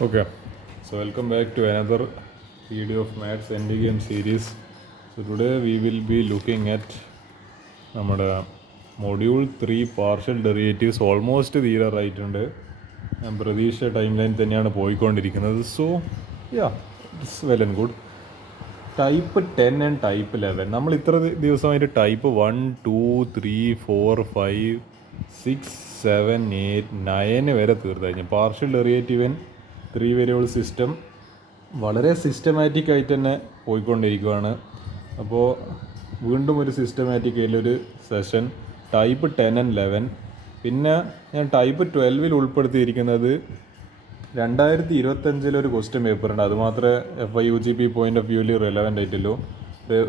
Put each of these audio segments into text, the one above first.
Okay, so welcome back to another video of Maths Endgame series. So today we will be looking at നമ്മുടെ module 3 partial derivatives almost തീരാറായിട്ടുണ്ട്. ഞാൻ പ്രതീക്ഷ time line തന്നെയാണ് പോയിക്കൊണ്ടിരിക്കുന്നത്. So it's well and good. Type 10 and type 11 നമ്മൾ ഇത്ര ദിവസമായിട്ട് type 1, 2, 3, 4, 5, 6, 7, 8, 9 വരെ തീർന്നു കഴിഞ്ഞു. Partial derivative in 3 variable system വളരെ സിസ്റ്റമാറ്റിക് ആയിട്ട് തന്നെ പോയിക്കൊണ്ടിരിക്കുകയാണ്. അപ്പോൾ വീണ്ടും ഒരു സിസ്റ്റമാറ്റിക് ആയിട്ടുള്ളൊരു സെഷൻ ടൈപ്പ് 10 ആൻഡ് 11. പിന്നെ ഞാൻ ടൈപ്പ് 12 ഉൾപ്പെടുത്തിയിരിക്കുന്നത് 2025 ക്വസ്റ്റ്യൻ പേപ്പർ ഉണ്ട്. അതുമാത്രമേ FIUGP പോയിന്റ് ഓഫ് വ്യൂവിൽ റെലവൻ്റ് ആയിട്ടുള്ളൂ.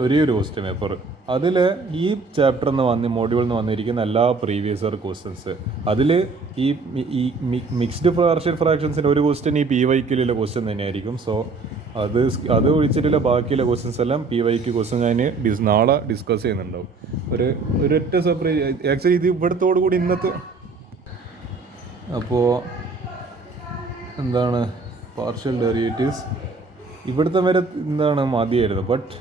ഒരു ക്വസ്റ്റ്യൻ പേപ്പർ അതിൽ ഈ ചാപ്റ്ററിൽ നിന്ന് മോഡ്യൂളിൽ നിന്ന് വന്നിരിക്കുന്ന എല്ലാ പ്രീവിയസ് ഇയർ ക്വസ്റ്റ്യൻസ് അതിൽ ഈ മിക്സ്ഡ് പാർഷ്യൽ ഫ്രാക്ഷൻസിൻ്റെ ഒരു ക്വസ്റ്റ്യൻ ഈ PYQലുള്ള ക്വസ്റ്റ്യൻ തന്നെയായിരിക്കും. സോ അത് ഒഴിച്ചിട്ടുള്ള ബാക്കിയുള്ള ക്വസ്റ്റ്യൻസ് എല്ലാം PYQ ക്വസ്റ്റ്യൻ ഞാൻ നാളെ ഡിസ്കസ് ചെയ്യുന്നുണ്ടാവും. ഒരൊറ്റ സെപ്പറേറ്റ് ആക്ച്വലി ഇത് ഇവിടത്തോടു കൂടി ഇന്നത്തെ അപ്പോൾ എന്താണ് പാർഷ്യൽ ഡെറിവേറ്റീവ്സ് ഇവിടുത്തെ വരെ മതിയായിരുന്നു. ബട്ട്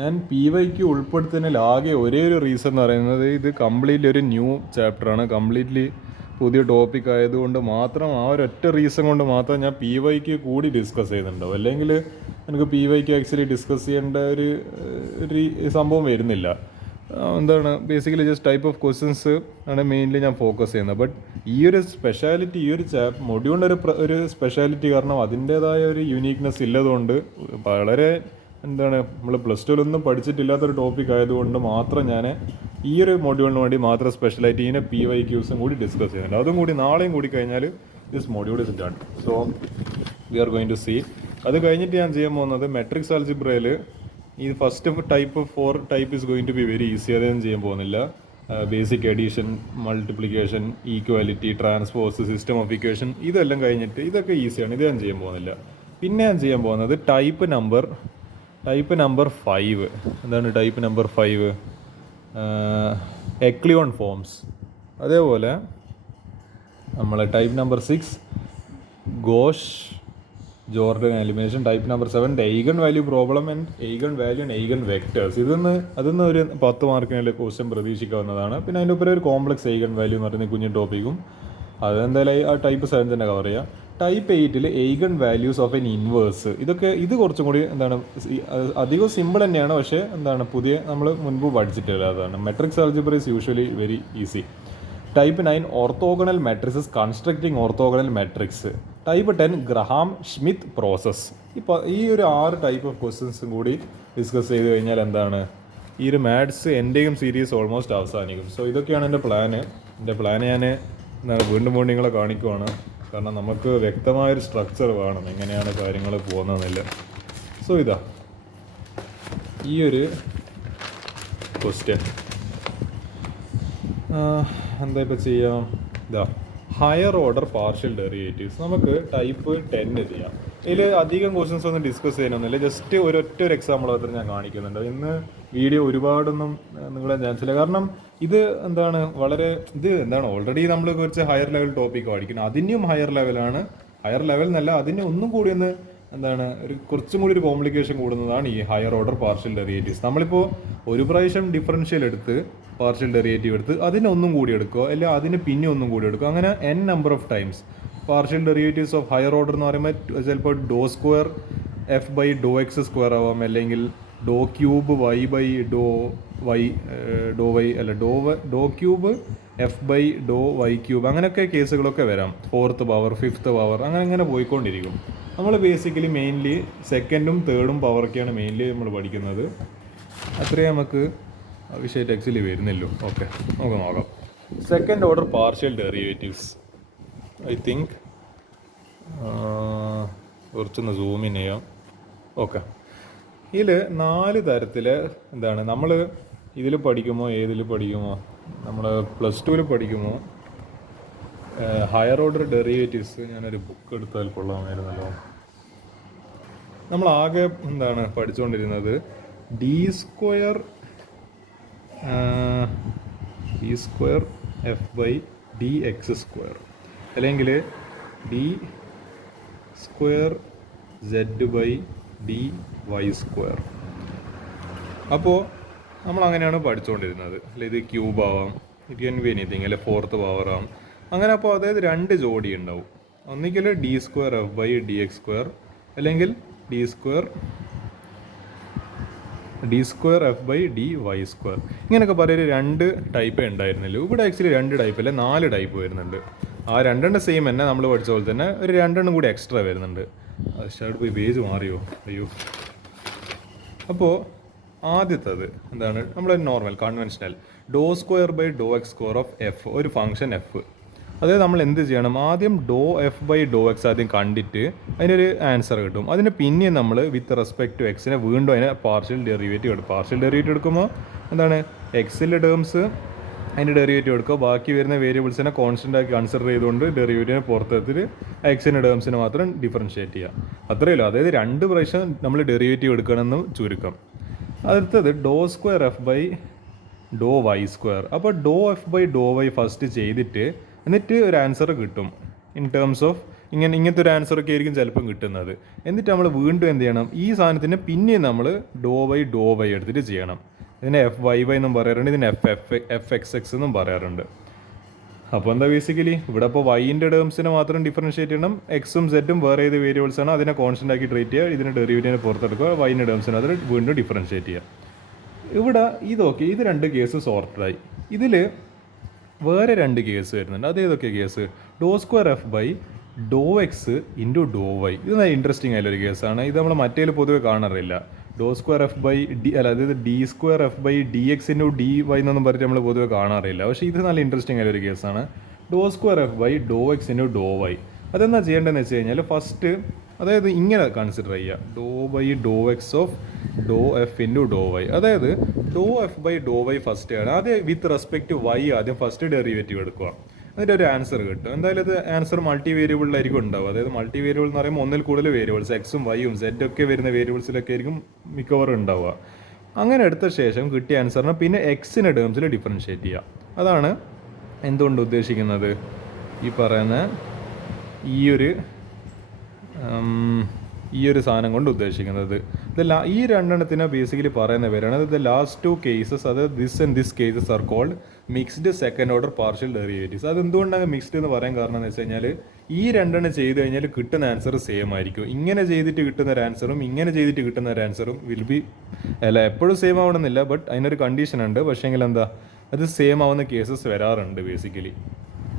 ഞാൻ PYQ ഉൾപ്പെടുത്തുന്നതിൽ ആകെ ഒരേ ഒരു റീസൺ എന്ന് പറയുന്നത് ഇത് കംപ്ലീറ്റ്ലി ഒരു ന്യൂ ചാപ്റ്ററാണ്, കംപ്ലീറ്റ്ലി പുതിയ ടോപ്പിക് ആയതുകൊണ്ട് മാത്രം ആ ഒരൊറ്റ റീസൺ കൊണ്ട് മാത്രം ഞാൻ PYQ കൂടി ഡിസ്കസ് ചെയ്യുന്നുണ്ടാവും. അല്ലെങ്കിൽ എനിക്ക് PYQ ആക്ച്വലി ഡിസ്കസ് ചെയ്യേണ്ട ഒരു സംഭവം വരുന്നില്ല. Basically just type of questions ആണ് മെയിൻലി ഞാൻ ഫോക്കസ് ചെയ്യുന്നത്. ബട്ട് ഈ ഒരു സ്പെഷ്യാലിറ്റി, ഈ ഒരു മൊഡ്യൂളിൻ്റെ ഒരു സ്പെഷ്യാലിറ്റി കാരണം അതിൻ്റേതായ ഒരു യുണീക്നെസ് ഇല്ലതുകൊണ്ട് വളരെ നമ്മൾ പ്ലസ് ടുവിലൊന്നും പഠിച്ചിട്ടില്ലാത്തൊരു ടോപ്പിക് ആയതുകൊണ്ട് മാത്രം ഞാൻ ഈ ഒരു മൊഡ്യൂളിന് വേണ്ടി മാത്രം സ്പെഷ്യലായിട്ട് ഇതിനെ PYQസും കൂടി ഡിസ്കസ് ചെയ്യുന്നുണ്ട്. അതും കൂടി നാളെയും കൂടി കഴിഞ്ഞാൽ this module is done. So we are going to see. അത് കഴിഞ്ഞിട്ട് ഞാൻ ചെയ്യാൻ പോകുന്നത് മെട്രിക്സ് ആൽജിബ്രയിൽ ഈ first type 4 type is going to be very easy. അതൊന്നും ചെയ്യാൻ പോകുന്നില്ല. Basic addition, multiplication, equality, transpose, system of equation ഇതെല്ലാം കഴിഞ്ഞിട്ട് ഇതൊക്കെ ഈസിയാണ്. ഇത് ഞാൻ ചെയ്യാൻ പോകുന്നില്ല. പിന്നെ ഞാൻ ചെയ്യാൻ പോകുന്നത് ടൈപ്പ് നമ്പർ 5. എന്താണ് ടൈപ്പ് നമ്പർ 5? എക്ലിയോൺ ഫോംസ്. അതേപോലെ നമ്മൾ type number 6 Gauss Jordan elimination. Type number 7 eigen value problem and eigen value and eigen vectors. അതിന്ന് ഒരു 10 മാർക്കിനുള്ള ക്വസ്റ്റ്യൻ പ്രതീക്ഷിക്കാവുന്നതാണ്. പിന്നെ അതിൻ്റെ ഒപ്പം ഒരു കോംപ്ലക്സ് എയ്ഗൺ വാല്യൂ എന്ന് പറയുന്ന കുഞ്ഞു ടോപ്പിക്കും അതെന്തായാലും ആ ടൈപ്പ് 7 തന്നെ കവർ ചെയ്യാം. Type 8 eigen values of n inverse. ഇത് കുറച്ചും കൂടി അധികം സിമ്പിൾ തന്നെയാണ്. പക്ഷേ പുതിയ നമ്മൾ മുൻപ് പഠിച്ചിട്ടില്ല. അതാണ് matrix algebra is usually very easy. Type 9 orthogonal matrixes constructing orthogonal matrix. Type 10 Graham Schmitt process. ഈ ഒരു 6 ടൈപ്പ് ഓഫ് ക്വസ്റ്റ്യൻസും കൂടി ഡിസ്കസ് ചെയ്ത് കഴിഞ്ഞാൽ ഈ ഒരു മാത്സ് എൻ്റെയും സീരീസ് ഓൾമോസ്റ്റ് അവസാനിക്കും. സോ ഇതൊക്കെയാണ് എൻ്റെ പ്ലാന്. ഞാൻ വീണ്ടും നിങ്ങളെ കാണിക്കുവാണ്. കാരണം നമുക്ക് വ്യക്തമായൊരു സ്ട്രക്ചർ വേണം എങ്ങനെയാണ് കാര്യങ്ങൾ പോകുന്നതെന്നില്ല. സോ ഈ ഒരു ക്വസ്റ്റ്യൻ എന്താ ഇപ്പോൾ ചെയ്യാം? ഹയർ ഓർഡർ പാർഷ്യൽ ഡെറിവേറ്റീവ്സ് നമുക്ക് ടൈപ്പ് 10 ചെയ്യാം. ഇതിൽ അധികം ക്വസ്റ്റ്യൻസ് ഒന്നും ഡിസ്കസ് ചെയ്യാനൊന്നുമില്ല. ജസ്റ്റ് ഒരൊറ്റ എക്സാമ്പിൾ മാത്രം ഞാൻ കാണിക്കുന്നുണ്ട്. ഇന്ന് വീഡിയോ ഒരുപാടൊന്നും നിങ്ങളെ ചാൻസില്ല. കാരണം ഇത് ഓൾറെഡി നമ്മൾ കുറച്ച് ഹയർ ലെവൽ ടോപ്പിക്ക് പഠിക്കുന്നത്. അതിനും ഹയർ ലെവലാണ്. ഹയർ ലെവൽ എന്നല്ല, അതിന് ഒന്നും കൂടി കുറച്ചും കൂടി ഒരു കോംപ്ലിക്കേഷൻ കൂടുന്നതാണ് ഈ ഹയർ ഓർഡർ പാർഷ്യൽ ഡെറിവേറ്റീവ്സ്. നമ്മളിപ്പോൾ ഒരു പ്രാവശ്യം ഡിഫറൻഷ്യൽ എടുത്ത് പാർഷ്യൽ ഡെറിവേറ്റീവ് എടുത്ത് അതിനൊന്നും കൂടി എടുക്കുക, അല്ലെങ്കിൽ അതിന് പിന്നെ ഒന്നും കൂടി എടുക്കുക. അങ്ങനെ n number of times partial derivatives of higher order എന്ന് പറയുമ്പോൾ ചിലപ്പോൾ doe square f by Dr x square ആവാം, അല്ലെങ്കിൽ doe cube y by doe cube f by doe y cube, അങ്ങനെയൊക്കെ കേസുകളൊക്കെ വരാം. 4th പവർ, 5th പവർ, അങ്ങനെ പോയിക്കൊണ്ടിരിക്കും. നമ്മൾ basically mainly 2nd, 3rd പവറൊക്കെയാണ് mainly നമ്മൾ പഠിക്കുന്നത്. അത്രയും നമുക്ക് വിഷയമായിട്ട് ആക്ച്വലി വരുന്നില്ലോ. ഓക്കെ, നമുക്ക് നോക്കാം. Second order partial derivatives. I think കുറച്ചൊന്ന് സൂമിൻ ചെയ്യാം. ഓക്കെ, ഇതിൽ 4 തരത്തിൽ നമ്മൾ ഇതിൽ പഠിക്കുമോ, ഏതിൽ പഠിക്കുമോ, നമ്മൾ പ്ലസ് ടുവിൽ പഠിക്കുമോ ഹയർ ഓർഡർ ഡെറിവേറ്റീവ്സ്. ഞാനൊരു ബുക്ക് എടുത്താൽ കൊള്ളാമായിരുന്നല്ലോ. നമ്മൾ ആകെ പഠിച്ചുകൊണ്ടിരുന്നത് d square f by dx square, അല്ലെങ്കിൽ d square z by d y square. അപ്പോൾ നമ്മൾ അങ്ങനെയാണ് പഠിച്ചുകൊണ്ടിരുന്നത്. അല്ലെ ഇത് ക്യൂബ് ആവാം, ഇറ്റ് ക്യാൻ ബി എനിത്തിങ്, അല്ലെ ഫോർത്ത് പവർ ആവാം. അങ്ങനെ അപ്പോൾ അതായത് രണ്ട് ജോഡി ഉണ്ടാവും. ഒന്നിക്കൽ d square f by d x square, അല്ലെങ്കിൽ d square f by d y square. ഇങ്ങനെയൊക്കെ പറയുന്നത് രണ്ട് ടൈപ്പേ ഉണ്ടായിരുന്നില്ല. ഇവിടെ ആക്ച്വലി രണ്ട് ടൈപ്പ് അല്ലെ 4 ടൈപ്പ് വരുന്നുണ്ട്. ആ രണ്ടെണ്ണം സെയിം തന്നെ നമ്മൾ പഠിച്ച പോലെ തന്നെ ഒരു രണ്ടെണ്ണം കൂടി എക്സ്ട്രാ വരുന്നുണ്ട്. ഷർട്ട് പോയി പേജ് മാറിയോ, അയ്യോ. അപ്പോൾ ആദ്യത്തത് എന്താണ്, നമ്മൾ normal conventional do square by Dr x square of f, ഒരു ഫംഗ്ഷൻ എഫ്. അതായത് നമ്മൾ എന്ത് ചെയ്യണം, ആദ്യം ഡോ എഫ് ബൈ ഡോ എക്സ് ആദ്യം കണ്ടിട്ട് അതിനൊരു ആൻസർ കിട്ടും. അതിന് പിന്നെ നമ്മൾ വിത്ത് റെസ്പെക്ട് ടു എക്സിനെ വീണ്ടും അതിനെ പാർഷ്യൽ ഡെറിവേറ്റീവ് എടുക്കും. പാർഷ്യൽ ഡെറിവേറ്റീവ് എടുക്കുമ്പോൾ എന്താണ്, എക്സിൻ്റെ ടേംസ് അതിൻ്റെ ഡെറിവേറ്റീവ് എടുക്കുക, ബാക്കി വരുന്ന വേരിയബിൾസിനെ കോൺസ്റ്റൻ്റ് ആക്കി കൺസിഡർ ചെയ്തുകൊണ്ട് ഡെറിവേറ്റീവിനെ പുറത്തെടുത്തിട്ട് എക്സിൻ്റെ ടേംസിനെ മാത്രം ഡിഫറൻഷ്യേറ്റ് ചെയ്യുക. അത്രയേ ഉള്ളൂ. അതായത് 2 പ്രാവശ്യം നമ്മൾ ഡെറിവേറ്റീവ് എടുക്കണമെന്ന് ചുരുക്കം. അടുത്തത് doe square f by Dr y square. അപ്പോൾ doe f by Dr y first ചെയ്തിട്ട് എന്നിട്ട് ഒരു ആൻസർ കിട്ടും. ഇൻ ടേംസ് ഓഫ് ഇങ്ങനത്തെ ഒരു ആൻസറൊക്കെ ആയിരിക്കും ചിലപ്പം കിട്ടുന്നത്. എന്നിട്ട് നമ്മൾ വീണ്ടും എന്ത് ചെയ്യണം, ഈ സാധനത്തിന് പിന്നെയും നമ്മൾ ഡോ വൈ എടുത്തിട്ട് ചെയ്യണം. ഇതിനെ എഫ് വൈ എന്നും പറയാറുണ്ട്, ഇതിന് എഫ് എക്സ് എക്സ് എന്നും പറയാറുണ്ട്. അപ്പോൾ എന്താ ബേസിക്കലി ഇവിടെ ഇപ്പോൾ വൈൻ്റെ ടേംസിനെ മാത്രം ഡിഫറൻഷ്യേറ്റ് ചെയ്യണം, എക്സും സെറ്റും വേറെ ഏത് വേരിയബിൾസ് ആണ് അതിനെ കോൺസ്റ്റൻ്റ് ആക്കി ട്രീറ്റ് ചെയ്യുക, ഇതിന് ഡെറിവേറ്റീവിനെ പുറത്തെടുക്കുക, വൈൻ്റെ ടേംസിനെ അതിൽ വീണ്ടും ഡിഫറൻഷ്യേറ്റ് ചെയ്യുക. ഇവിടെ ഇതൊക്കെ ഇത് 2 കേസ് സോർട്ടഡായി. ഇതിൽ വേറെ 2 കേസ് വരുന്നുണ്ട്. അത് ഏതൊക്കെ case, Dr square f by Dr x into Dr y. ഇത് നല്ല ഇൻട്രസ്റ്റിംഗ് ആയിട്ടുള്ളൊരു കേസാണ്. ഇത് നമ്മൾ മറ്റേൽ പൊതുവെ കാണാറില്ല. Do square f by d അതായത് d square f by d x into d y എന്നൊന്നും പറഞ്ഞിട്ട് നമ്മൾ പൊതുവെ കാണാറില്ല. പക്ഷേ ഇത് നല്ല ഇൻട്രസ്റ്റിംഗ് ആയൊരു കേസാണ്. Doe square f by Dr x into Dr y. അതെന്താ ചെയ്യേണ്ടതെന്ന് വെച്ച് കഴിഞ്ഞാൽ ഫസ്റ്റ് അതായത് ഇങ്ങനെ കൺസിഡർ ചെയ്യുക, doe by Dr x of doe f into Dr y. അതായത് doe f by Dr y first ആണ്. ആദ്യം വിത്ത് റെസ്പെക്ട് ടു വൈ ആദ്യം ഫസ്റ്റ് ഡെറിവേറ്റീവ് എടുക്കുക, എന്നിട്ട് ഒരു ആൻസർ കിട്ടും. എന്തായാലും ഇത് ആൻസർ മൾട്ടി വേരിയബിളിലായിരിക്കും ഉണ്ടാവും. അതായത് മൾട്ടി വേരിയബിൾ എന്ന് പറയുമ്പോൾ ഒന്നിൽ കൂടുതൽ വേരിയബിൾസ് എക്സും വൈയും സെഡൊക്കെ വരുന്ന വേരിയബിൾസിലൊക്കെ ആയിരിക്കും മിക്കവാറും ഉണ്ടാവുക. അങ്ങനെ എടുത്ത ശേഷം കിട്ടിയ ആൻസറിനെ പിന്നെ എക്സിൻ്റെ ടേംസിൽ ഡിഫറൻഷ്യേറ്റ് ചെയ്യുക. അതാണ് എന്തുകൊണ്ട് ഉദ്ദേശിക്കുന്നത്, ഈ പറയുന്ന ഈ ഒരു സാധനം കൊണ്ട് ഉദ്ദേശിക്കുന്നത്. ഈ 2 എണ്ണത്തിനെ ബേസിക്കലി പറയുന്ന പേരാണ് ദ ലാസ്റ്റ് 2 കേസസ്. അത് this and this cases are called mixed second order partial derivatives. അത് എന്തുകൊണ്ടാണ് മിക്സ്ഡ് എന്ന് പറയാൻ കാരണം എന്ന് വെച്ച് കഴിഞ്ഞാൽ ഈ 2 എണ്ണം ചെയ്ത് കഴിഞ്ഞാൽ കിട്ടുന്ന ആൻസർ സെയിം ആയിരിക്കും. ഇങ്ങനെ ചെയ്തിട്ട് കിട്ടുന്ന ഒരു ആൻസറും ഇങ്ങനെ ചെയ്തിട്ട് കിട്ടുന്ന ഒരു ആൻസറും വിൽ ബി എപ്പോഴും സെയിം ആവണമെന്നില്ല, ബട്ട് അതിനൊരു കണ്ടീഷൻ ഉണ്ട്. പക്ഷേങ്കിൽ എന്താ, അത് സെയിം ആവുന്ന കേസസ് വരാറുണ്ട് ബേസിക്കലി.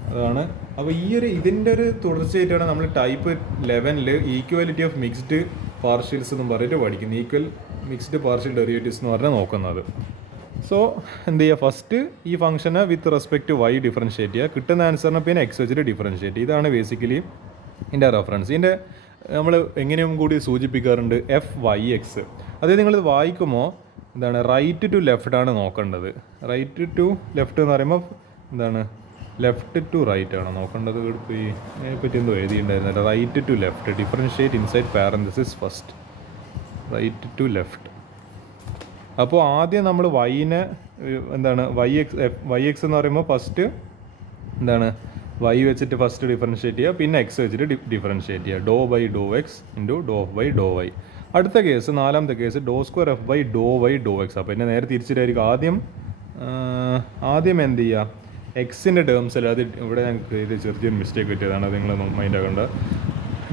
അതാണ്. അപ്പോൾ ഇതിൻ്റെ ഒരു തുടർച്ചയായിട്ടാണ് നമ്മൾ ടൈപ്പ് 11 ഈക്വാലിറ്റി ഓഫ് മിക്സ്ഡ് പാർഷ്യൽസ് എന്നും പറഞ്ഞിട്ട് പഠിക്കുന്നത്. ഈക്വൽ മിക്സ്ഡ് പാർഷ്യൽ ഡെറിവേറ്റീവ്സ് എന്ന് പറഞ്ഞാൽ നോക്കുന്നത്. സോ എന്ത് ചെയ്യുക, ഫസ്റ്റ് ഈ ഫംഗ്ഷനെ with respect to y differentiate ചെയ്യുക, കിട്ടുന്ന ആൻസറിനെ പിന്നെ എക്സ് വെച്ചിട്ട് ഡിഫറൻഷ്യേറ്റ്. ഇതാണ് ബേസിക്കലി ഇതിൻ്റെ റെഫറൻസ്. ഇതിൻ്റെ നമ്മൾ എങ്ങനെയും കൂടി സൂചിപ്പിക്കാറുണ്ട് എഫ് വൈ എക്സ്. അതായത് നിങ്ങളിത് വായിക്കുമ്പോൾ എന്താണ്, റൈറ്റ് ടു ലെഫ്റ്റ് ആണ് നോക്കേണ്ടത്. റൈറ്റ് ടു ലെഫ്റ്റ് എന്ന് പറയുമ്പോൾ എന്താണ്, ലെഫ്റ്റ് ടു റൈറ്റ് ആണ് നോക്കേണ്ടത്. ഇതിനെപ്പറ്റി എന്തോ എഴുതിയിട്ടുണ്ടായിരുന്നില്ല. Right to left, differentiate inside parenthesis first, right to left. അപ്പോൾ ആദ്യം നമ്മൾ വൈനെ എന്താണ് വൈ എക്സ് എന്ന് പറയുമ്പോൾ ഫസ്റ്റ് എന്താണ് വൈ വെച്ചിട്ട് ഫസ്റ്റ് ഡിഫറൻഷ്യേറ്റ് ചെയ്യുക, പിന്നെ എക്സ് വെച്ചിട്ട് ഡിഫറൻഷ്യേറ്റ് ചെയ്യുക. Doe by Dr x into doe f by Dr y. അടുത്ത കേസ് 4ാമത്തെ case Dr square f by Dr y Dr x. അപ്പോൾ പിന്നെ നേരെ തിരിച്ചിട്ടായിരിക്കും. ആദ്യം എന്ത് ചെയ്യുക, എക്സിൻ്റെ ടേംസിൽ, അത് ഇവിടെ ഞങ്ങൾക്ക് ഇത് ചെറിയൊരു മിസ്റ്റേക്ക് പറ്റിയതാണ്, അത് നിങ്ങൾ മൈൻഡ് ആക്കേണ്ട.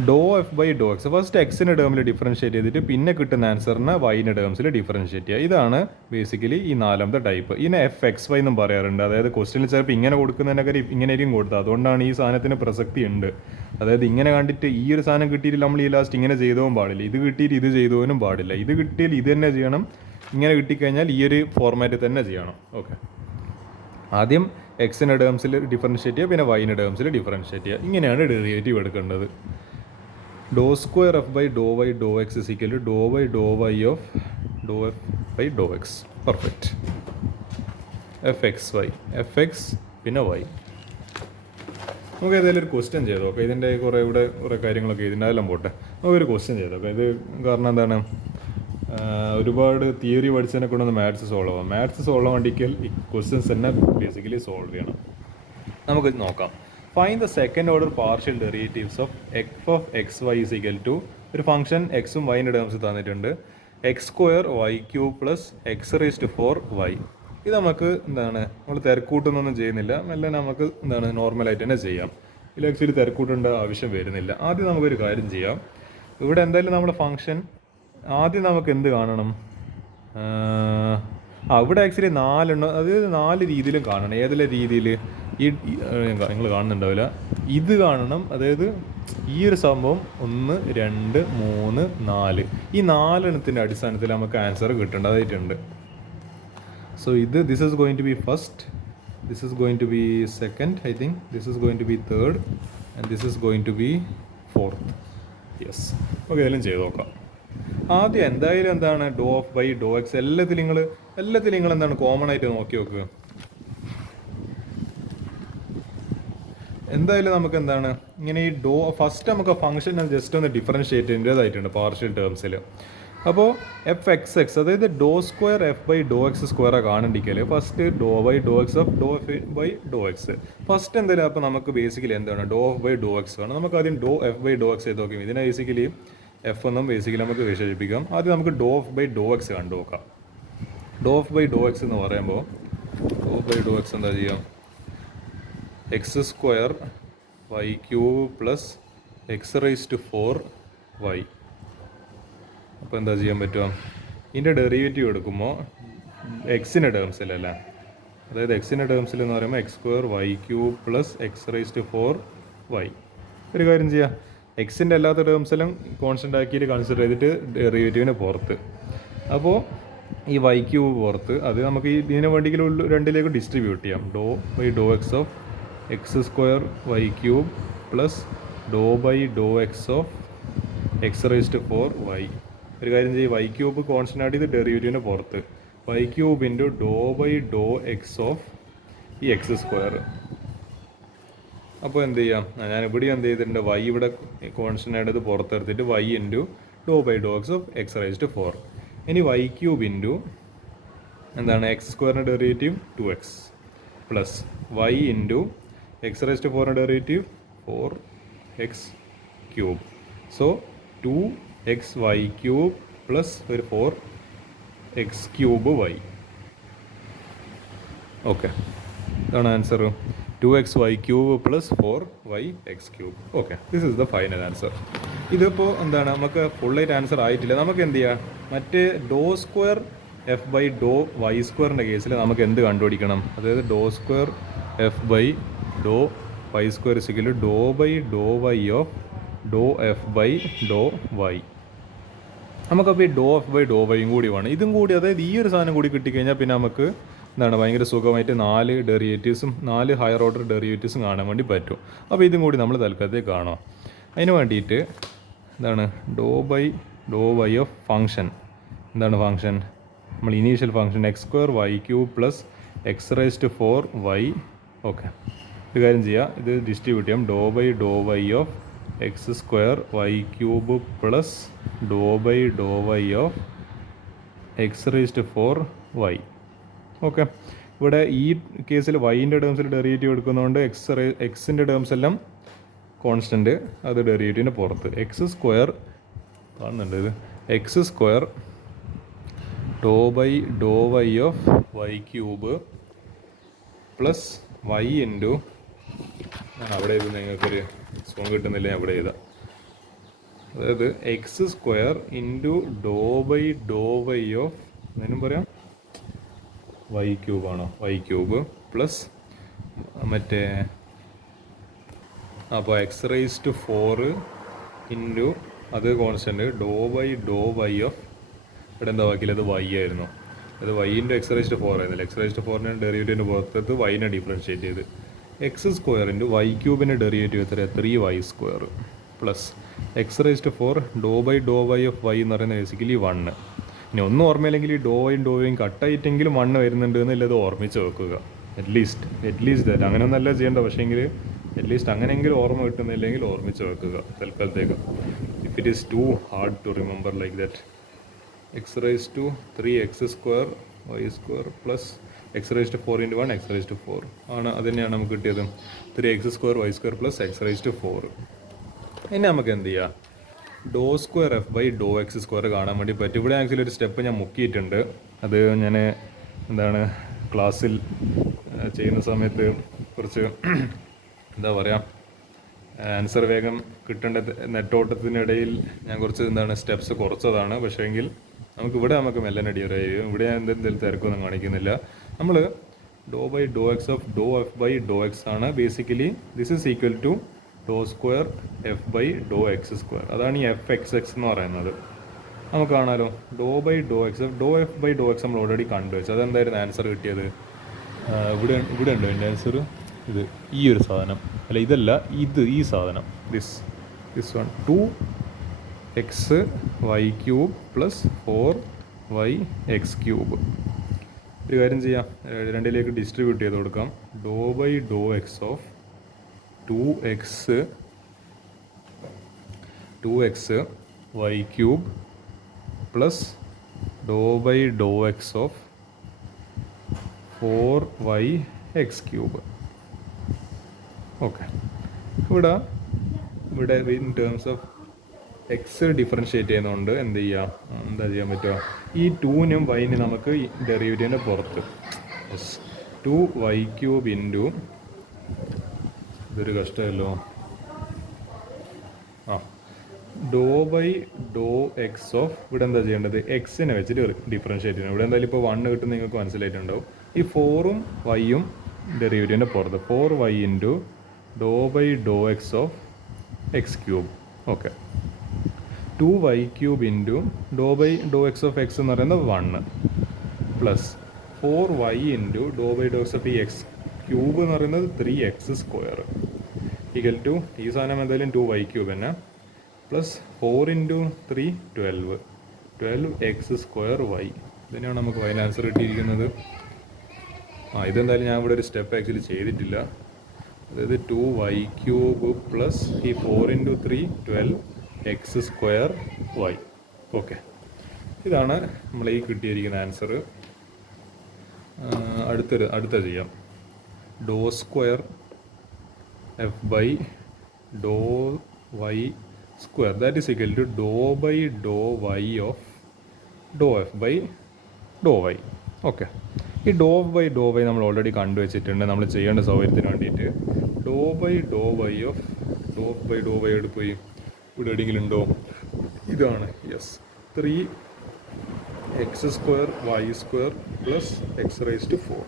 Doe f by Dr x first എക്സിൻ്റെ ടേമിൽ ഡിഫറൻഷ്യേറ്റ് ചെയ്തിട്ട് പിന്നെ കിട്ടുന്ന ആൻസറിനെ വൈൻ്റെ ടേംസിൽ ഡിഫറൻഷ്യേറ്റ് ചെയ്യുക. ഇതാണ് ബേസിക്കലി ഈ 4ാമത്തെ ടൈപ്പ്. ഇതിനെ എഫ് എക്സ് വൈ എന്നും പറയാറുണ്ട്. അതായത് ക്വസ്റ്റ്യനിൽ ചിലപ്പോൾ ഇങ്ങനെ കൊടുക്കുന്നതിനൊക്കെ ഇങ്ങനെയായിരിക്കും കൊടുത്തത്. അതുകൊണ്ടാണ് ഈ സാധനത്തിന് പ്രസക്തി ഉണ്ട്. അതായത് ഇങ്ങനെ കണ്ടിട്ട് ഈ ഒരു സാധനം കിട്ടിയിട്ട് നമ്മൾ ഈ ലാസ്റ്റ് ഇങ്ങനെ ചെയ്തോനും പാടില്ല, ഇത് കിട്ടിയിട്ട് ഇത് ചെയ്തോനും പാടില്ല. ഇത് കിട്ടിയാൽ ഇത് തന്നെ ചെയ്യണം, ഇങ്ങനെ കിട്ടിക്കഴിഞ്ഞാൽ ഈ ഒരു ഫോർമാറ്റ് തന്നെ ചെയ്യണം. ഓക്കെ, ആദ്യം എക്സിൻ്റെ ടേംസിൽ ഡിഫറൻഷ്യേറ്റ് ചെയ്യുക, പിന്നെ വൈൻ്റെ ടേംസിൽ ഡിഫറൻഷ്യേറ്റ് ചെയ്യുക. ഇങ്ങനെയാണ് ഡെറിവേറ്റീവ് എടുക്കേണ്ടത്. Doe square f by Dr y Dr x is equal to doe by Dr y of doe f by Dr x. Perfect. F x y, f x പിന്നെ y. നമുക്ക് ഏതായാലും ഒരു question ചെയ്തോ. Okay, ഇതിൻ്റെ ഇവിടെ കുറേ കാര്യങ്ങളൊക്കെ ഇതിൻ്റെ അതെല്ലാം പോട്ടെ. നമുക്കൊരു ക്വസ്റ്റ്യൻ ചെയ്തോ. ഓക്കെ, ഇത് കാരണം എന്താണ്, ഒരുപാട് തിയറി പഠിച്ചതിനെ കൊണ്ടൊന്ന് മാത്സ് സോൾവ് ആവാം. മാത്സ് സോൾവ് ആവാണ്ടിക്കൽ ഈ ക്വസ്റ്റ്യൻസ് തന്നെ ബേസിക്കലി സോൾവ് ചെയ്യണം. നമുക്ക് നോക്കാം. Find the second order partial derivatives of f of x y is equal to ഒരു ഫംഗ്ഷൻ എക്സും വൈൻ്റെ ടേംസ് തന്നിട്ടുണ്ട് x square y cube plus x raise to 4y. ഇത് നമുക്ക് എന്താണ് നമ്മൾ തിരക്കൂട്ടൊന്നും ചെയ്യുന്നില്ല, മെല്ലെ നമുക്ക് എന്താണ് നോർമലായിട്ട് തന്നെ ചെയ്യാം. ഇതിൽ ആക്ച്വലി തിരക്കൂട്ടേണ്ട ആവശ്യം വരുന്നില്ല. ആദ്യം നമുക്കൊരു കാര്യം ചെയ്യാം. ഇവിടെ എന്തായാലും നമ്മുടെ ഫംഗ്ഷൻ ആദ്യം നമുക്ക് എന്ത് കാണണം? ഇവിടെ ആക്ച്വലി 4 അതായത് 4 രീതിയിലും കാണണം. ഏതെല്ലാം രീതിയിൽ ഈ നിങ്ങൾ കാണുന്നുണ്ടാവില്ല, ഇത് കാണണം. അതായത് ഈ ഒരു സംഭവം 1 2 3 4 ഈ 4 അടിസ്ഥാനത്തിൽ നമുക്ക് ആൻസർ കിട്ടേണ്ടതായിട്ടുണ്ട്. So this is going to be first, this is going to be second, I think this is going to be third and this is going to be fourth. Yes, okay, ഇതെല്ലാം ചെയ്ത് നോക്കാം. ആദ്യം എന്തായാലും എന്താണ് doe of by Dr x എല്ലാത്തിലും നിങ്ങൾ എന്താണ് common ആയിട്ട് നോക്കി നോക്കുക. എന്തായാലും നമുക്ക് എന്താണ് ഇങ്ങനെ ഈ ഫസ്റ്റ് നമുക്ക് ഫംഗ്ഷൻ ജസ്റ്റ് ഒന്ന് ഡിഫറൻഷിയേറ്റ് ചെയ്യേണ്ടതായിട്ടുണ്ട് പാർഷ്യൽ ടേംസിൽ. അപ്പോൾ എഫ് എക്സ് എക്സ്, അതായത് doe square f by Dr x square കാണണ്ടിക്കൽ first doe by Dr x of doe f by Dr x first എന്തായാലും. അപ്പോൾ നമുക്ക് ബേസിക്കലി എന്താണ് doe of by Dr x ആണ്. നമുക്ക് ആദ്യം ഡോ എഫ് ബൈ ഡോ എക്സ് ചെയ്ത് നോക്കാം. ഇതിനെ ബേസിക്കലി എഫ് എന്നും ബേസിക്കലി നമുക്ക് വിശേഷിപ്പിക്കാം. ആദ്യം നമുക്ക് do of by Dr x കണ്ടു നോക്കാം. Do of by Dr x എന്ന് പറയുമ്പോൾ do of by Dr x എന്താ ചെയ്യാം? X square y cube plus x rice to 4y. അപ്പോൾ എന്താ ചെയ്യാൻ പറ്റുക? ഇതിൻ്റെ ഡെറിവേറ്റീവ് എടുക്കുമ്പോൾ എക്സിൻ്റെ ടേംസിലല്ല, അതായത് എക്സിൻ്റെ ടേംസിൽ എന്ന് പറയുമ്പോൾ x square y cube plus x rice to 4y. ഒരു കാര്യം ചെയ്യാം, എക്സിൻ്റെ അല്ലാത്ത ടേംസിലും കോൺസ്റ്റൻ്റ് ആക്കിയിട്ട് കൺസിഡർ ചെയ്തിട്ട് ഡെറിവേറ്റീവിന് പുറത്ത്. അപ്പോൾ ഈ വൈ ക്യൂബ് പുറത്ത്, അത് നമുക്ക് ഇതിന് വേണ്ടിയെങ്കിലും രണ്ടിലേക്ക് ഡിസ്ട്രിബ്യൂട്ട് ചെയ്യാം. Doe by Dr x of x square y cube plus Dr by Dr x of x rice to 4y. ഒരു കാര്യം ചെയ്യും, വൈ ക്യൂബ് കോൺസ്റ്റൻ്റ് ആയിട്ട് ഇത് ഡെറിവേറ്റീവിന് പുറത്ത്, y cube into Dr by Dr x of ഈ x square. അപ്പോൾ എന്ത് ചെയ്യാം, ഞാൻ ഇവിടെ എന്ത് ചെയ്തിട്ടുണ്ട്, വൈ ഇവിടെ കോൺസ്റ്റൻ്റ് ആയിട്ട് ഇത് പുറത്തെടുത്തിട്ട് y into Dr by Dr x of x rice to 4. ഇനി വൈ ക്യൂബ് ഇൻറ്റു എന്താണ് എക്സ് സ്ക്വയറിൻ്റെ derivative 2x plus y into x rice to 4ൻ്റെ derivative 4x cube. So 2xy cube plus ഒരു 4x cube y. Okay, ഇതാണ് answer. 2xy cube plus 4yx cube. Okay, this is the final answer. ഇതിപ്പോൾ എന്താണ് നമുക്ക് ഫുള്ളായിട്ട് answer ആയിട്ടില്ല. നമുക്ക് എന്ത് ചെയ്യാം, മറ്റേ doe square f by Dr y സ്ക്വയറിൻ്റെ കേസിൽ നമുക്ക് എന്ത് കണ്ടുപിടിക്കണം? അതായത് doe square f by Dr y square is equal doe by Dr y of doe f by Dr y. നമുക്കപ്പോൾ ഈ ഡോ എഫ് ബൈ ഡോ വൈയും കൂടി വേണം. ഇതും കൂടി, അതായത് ഈ ഒരു സാധനം കൂടി കിട്ടിക്കഴിഞ്ഞാൽ പിന്നെ നമുക്ക് എന്താണ് ഭയങ്കര സുഖമായിട്ട് 4 ഡെറിവേറ്റീവ്സും 4 ഹയർ ഓർഡർ ഡെറിവേറ്റീവ്സും കാണാൻ വേണ്ടി പറ്റും. അപ്പോൾ ഇതും കൂടി നമ്മൾ തൽക്കാലത്തേക്ക് കാണാം. അതിന് വേണ്ടിയിട്ട് എന്താണ് doe by Dr y of function. എന്താണ് ഫംഗ്ഷൻ? നമ്മൾ initial function x square y cube plus x rice to 4y. Okay, ഒരു കാര്യം ചെയ്യാം, ഇത് ഡിസ്ട്രിബ്യൂട്ട് ചെയ്യാം. Doe by Dr y of x square y cube plus Dr by Dr y of x rice to 4y. Okay, ഇവിടെ ഈ കേസിൽ വൈൻ്റെ ടേംസിൽ derivative എടുക്കുന്നതുകൊണ്ട് എക്സിൻ്റെ terms എല്ലാം കോൺസ്റ്റൻറ്റ്, അത് ഡെറിവേറ്റീവിന് പുറത്ത്. എക്സ് സ്ക്വയർ കാണുന്നുണ്ട്, ഇത് x square do by Dr y of y cube plus y into, അവിടെ ഇത് നിങ്ങൾക്കൊരു സോങ് കിട്ടുന്നില്ല, അവിടെ എഴുതാം. അതായത് x square into Dr by Dr y of എന്തിനും പറയാം വൈ ക്യൂബാണോ, വൈ ക്യൂബ് പ്ലസ് മറ്റേ അപ്പോൾ എക്സ് റൈസ് ടു 4 ഇൻറ്റു അത് constant Dr by Dr y of, ഇവിടെ എന്താ ബാക്കിയില്ല, അത് വൈ ആയിരുന്നു. അത് y into x rice to 4 ആയിരുന്നില്ല. എക്സ് റൈസ് ടു 4ൻ്റെ ഡെറിവേറ്റീവിൻ്റെ പുറത്തത് വൈനെ ഡിഫറൻഷിയേറ്റ് ചെയ്ത് എക്സ് സ്ക്വയർ ഇൻറ്റു വൈ ക്യൂബിൻ്റെ ഡെറിവേറ്റീവ് എത്ര 3y square plus x rice to 4 doe by Dr y of y എന്ന് പറയുന്നത് ബേസിക്കലി 1. ഇനി ഒന്നും ഓർമ്മയില്ലെങ്കിൽ ഈ ഡോയും കട്ടായിട്ടെങ്കിലും 1 വരുന്നുണ്ട് എന്നുള്ളത് ഓർമ്മിച്ച് വെക്കുക. അറ്റ്ലീസ്റ്റ് ദാറ്റ് അങ്ങനെയൊന്നല്ല ചെയ്യേണ്ട, പക്ഷേങ്കിൽ അറ്റ്ലീസ്റ്റ് അങ്ങനെയെങ്കിലും ഓർമ്മ കിട്ടുന്നില്ലെങ്കിൽ ഓർമ്മിച്ച് വെക്കുക തൽക്കാലത്തേക്ക്. If it is too hard to remember like that, x rice to 3x square y square plus x raise to 4 into 1 x raise to 4 ആണ്. അത് തന്നെയാണ് നമുക്ക് കിട്ടിയത് 3x² y² plus x raise to 4. ഇനി നമുക്ക് എന്ത് ചെയ്യാം, doe square f by Dr x square കാണാൻ വേണ്ടി പറ്റും. ഇവിടെ ആക്ച്വലി ഒരു സ്റ്റെപ്പ് ഞാൻ മുക്കിയിട്ടുണ്ട്. അത് ഞാൻ ക്ലാസ്സിൽ ചെയ്യുന്ന സമയത്ത് കുറച്ച് എന്താ പറയുക, ആൻസർ വേഗം കിട്ടേണ്ട നെറ്റോട്ടത്തിനിടയിൽ ഞാൻ കുറച്ച് സ്റ്റെപ്സ് കുറച്ചതാണ്. പക്ഷേ എങ്കിൽ നമുക്ക് മെല്ലനെ ഡിയറായി ഇവിടെ ഞാൻ എന്തെങ്കിലും തിരക്കൊന്നും കാണിക്കുന്നില്ല. നമ്മൾ doe by Dr x of doe f by Dr x ആണ്. Basically this is equal to doe square f by Dr x square. അതാണ് ഈ എഫ് എക്സ് എക്സ് എന്ന് പറയുന്നത്. നമുക്ക് കാണാമല്ലോ, doe by Dr x doe f by Dr x നമ്മൾ already കണ്ടുവച്ചു. അതെന്തായിരുന്നു ആൻസർ കിട്ടിയത്? ഇവിടെ ഉണ്ടോ എൻ്റെ ആൻസർ? ഇത് ഈ ഒരു സാധനം അല്ല, ഇതല്ല, ഈ സാധനം, this one 2x y³ plus 4yx³. ഒരു കാര്യം ചെയ്യാം, രണ്ടിലേക്ക് ഡിസ്ട്രിബ്യൂട്ട് ചെയ്ത് കൊടുക്കാം. Doe by Dr x of 2x y³ plus Dr by Dr x of 4yx³. Okay, ഇവിടെ in terms of x differentiate ചെയ്യുന്നതുകൊണ്ട് എന്താ ചെയ്യാൻ പറ്റുക, ഈ 2നും വൈനും നമുക്ക് ഡെറിവേറ്റീവിൻ്റെ പുറത്ത് 2y³ ഇൻറ്റു, ഇതൊരു കഷ്ടമല്ലോ, ഡോ ബൈ ഡോ എക്സ് ഓഫ്, ഇവിടെ എന്താ ചെയ്യേണ്ടത്, എക്സിനെ വെച്ചിട്ട് ഡിഫറൻഷ്യേറ്റ് ചെയ്യണം. ഇവിടെ എന്തായാലും ഇപ്പോൾ 1 കിട്ടുന്ന നിങ്ങൾക്ക് മനസ്സിലായിട്ടുണ്ടാവും. ഈ 4ഉം വൈയും ഡെറിവേറ്റീവിൻ്റെ പുറത്ത് 4y into Dr by Dr x of x³. Okay, 2y³ into Dr by Dr x of x എന്ന് പറയുന്നത് 1 plus 4y into Dr by Dr x of ഈ x³ എന്ന് പറയുന്നത് 3x² ഈക്വൽ ടു, ഈ സാധനം എന്തായാലും 2y³ തന്നെ, പ്ലസ് 4 ഇൻറ്റു 3 12x²y. ഇതിനാണ് നമുക്ക് ഫൈനൽ ആൻസർ കിട്ടിയിരിക്കുന്നത്. ഇതെന്തായാലും ഞാൻ ഇവിടെ ഒരു സ്റ്റെപ്പ് ആക്ച്വലി ചെയ്തിട്ടില്ല. അതായത് 2y³ പ്ലസ് ഈ 4 ഇൻറ്റു 3 12x²y. ഓക്കെ, ഇതാണ് നമ്മൾ ഈ കിട്ടിയിരിക്കുന്ന ആൻസർ. അടുത്ത ചെയ്യാം. Doe square f by Dr y square that is equal to doe by Dr y of doe f by Dr y. Okay, ഈ ഡോ ബൈ ഡോ വൈ നമ്മൾ already കണ്ടുവച്ചിട്ടുണ്ട്. നമ്മൾ ചെയ്യേണ്ട സൗകര്യത്തിന് വേണ്ടിയിട്ട് doe by Dr y of doe by Dr y പോയി ഇവിടെ എവിടെയെങ്കിലും ഉണ്ടോ? ഇതാണ്, yes, 3x² y² plus x raise to 4.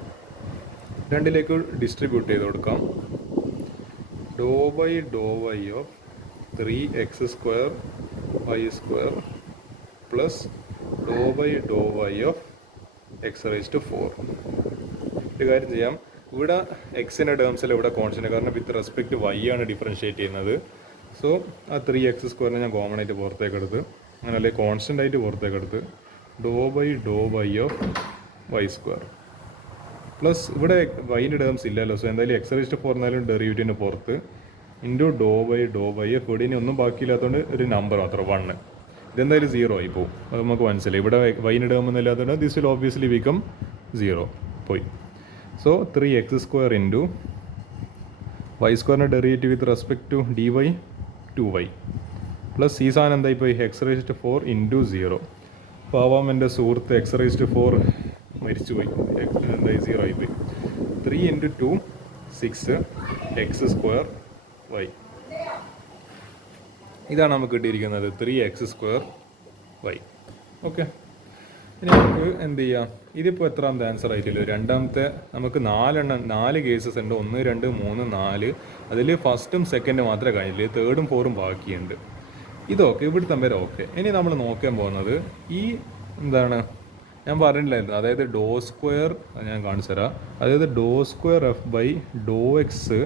രണ്ടിലേക്ക് ഡിസ്ട്രിബ്യൂട്ട് ചെയ്ത് കൊടുക്കാം. Doe by Dr y of 3x² y² plus Dr by Dr y of x raise to 4. ഒരു കാര്യം ചെയ്യാം, ഇവിടെ എക്സിൻ്റെ ടേംസിൽ ഇവിടെ കോൺസ്റ്റൻ്റ്, കാരണം വിത്ത് റെസ്പെക്ട് വൈ ആണ് ഡിഫറൻഷ്യേറ്റ് ചെയ്യുന്നത്. സോ ആ 3x² ഞാൻ കോമൺ ആയിട്ട് പുറത്തേക്ക് എടുത്ത്, അങ്ങനെ അല്ലെങ്കിൽ കോൺസ്റ്റൻ്റ് ആയിട്ട് പുറത്തേക്ക് എടുത്ത് doe by Dr y of y² plus ഇവിടെ വൈൻ്റെ ടേംസ് ഇല്ലല്ലോ. സോ എന്തായാലും എക്സ് റേസ് ടു 4 എന്നാലും ഡെറിവേറ്റീവിൻ്റെ പുറത്ത് into Dr by Dr y of, ഇവിടെ ഇനി ഒന്നും ബാക്കിയില്ലാത്തതുകൊണ്ട് ഒരു നമ്പർ മാത്രം 1. ഇതെന്തായാലും 0 ആയി പോകും, അത് നമുക്ക് മനസ്സിലായി. ഇവിടെ വൈൻ്റെ ടേം ഒന്നും ഇല്ലാത്തതുകൊണ്ട് ദിസ് വിൽ ഓബ്വിയസ്ലി ബിക്കം 0 പോയി. So 3x² into y² derivative with respect to dy 2y plus ഈ സാധനം എന്തായി പോയി, എക്സ് റേസ് ടു 4 ഇൻറ്റു 0. പാവാം എൻ്റെ സുഹൃത്ത്, എക്സ് റേസ് ടു 4 മരിച്ചുപോയി, എന്തായി 0 ആയിപ്പോയി. 3 ഇൻറ്റു 2 6x²y. ഇതാണ് നമുക്ക് കിട്ടിയിരിക്കുന്നത് 3x²y. ഓക്കെ, ഇനി നമുക്ക് എന്ത് ചെയ്യാം, ഇതിപ്പോൾ എത്രാമത്തെ ആൻസർ ആയിട്ടില്ല, രണ്ടാമത്തെ. നമുക്ക് 4 കേസസ് ഉണ്ട്, 1 2 3 4. അതിൽ ഫസ്റ്റും സെക്കൻഡും മാത്രമേ കഴിഞ്ഞില്ല, 3ഉം 4ഉം ബാക്കിയുണ്ട്. ഇതൊക്കെ ഇവിടുത്തെ വരെ ഓക്കെ. ഇനി നമ്മൾ നോക്കാൻ പോകുന്നത് ഈ ഞാൻ പറഞ്ഞില്ലായിരുന്നു, അതായത് ഡോ സ്ക്വയർ ഞാൻ കാണിച്ചു തരാം. അതായത് doe square f by Dr x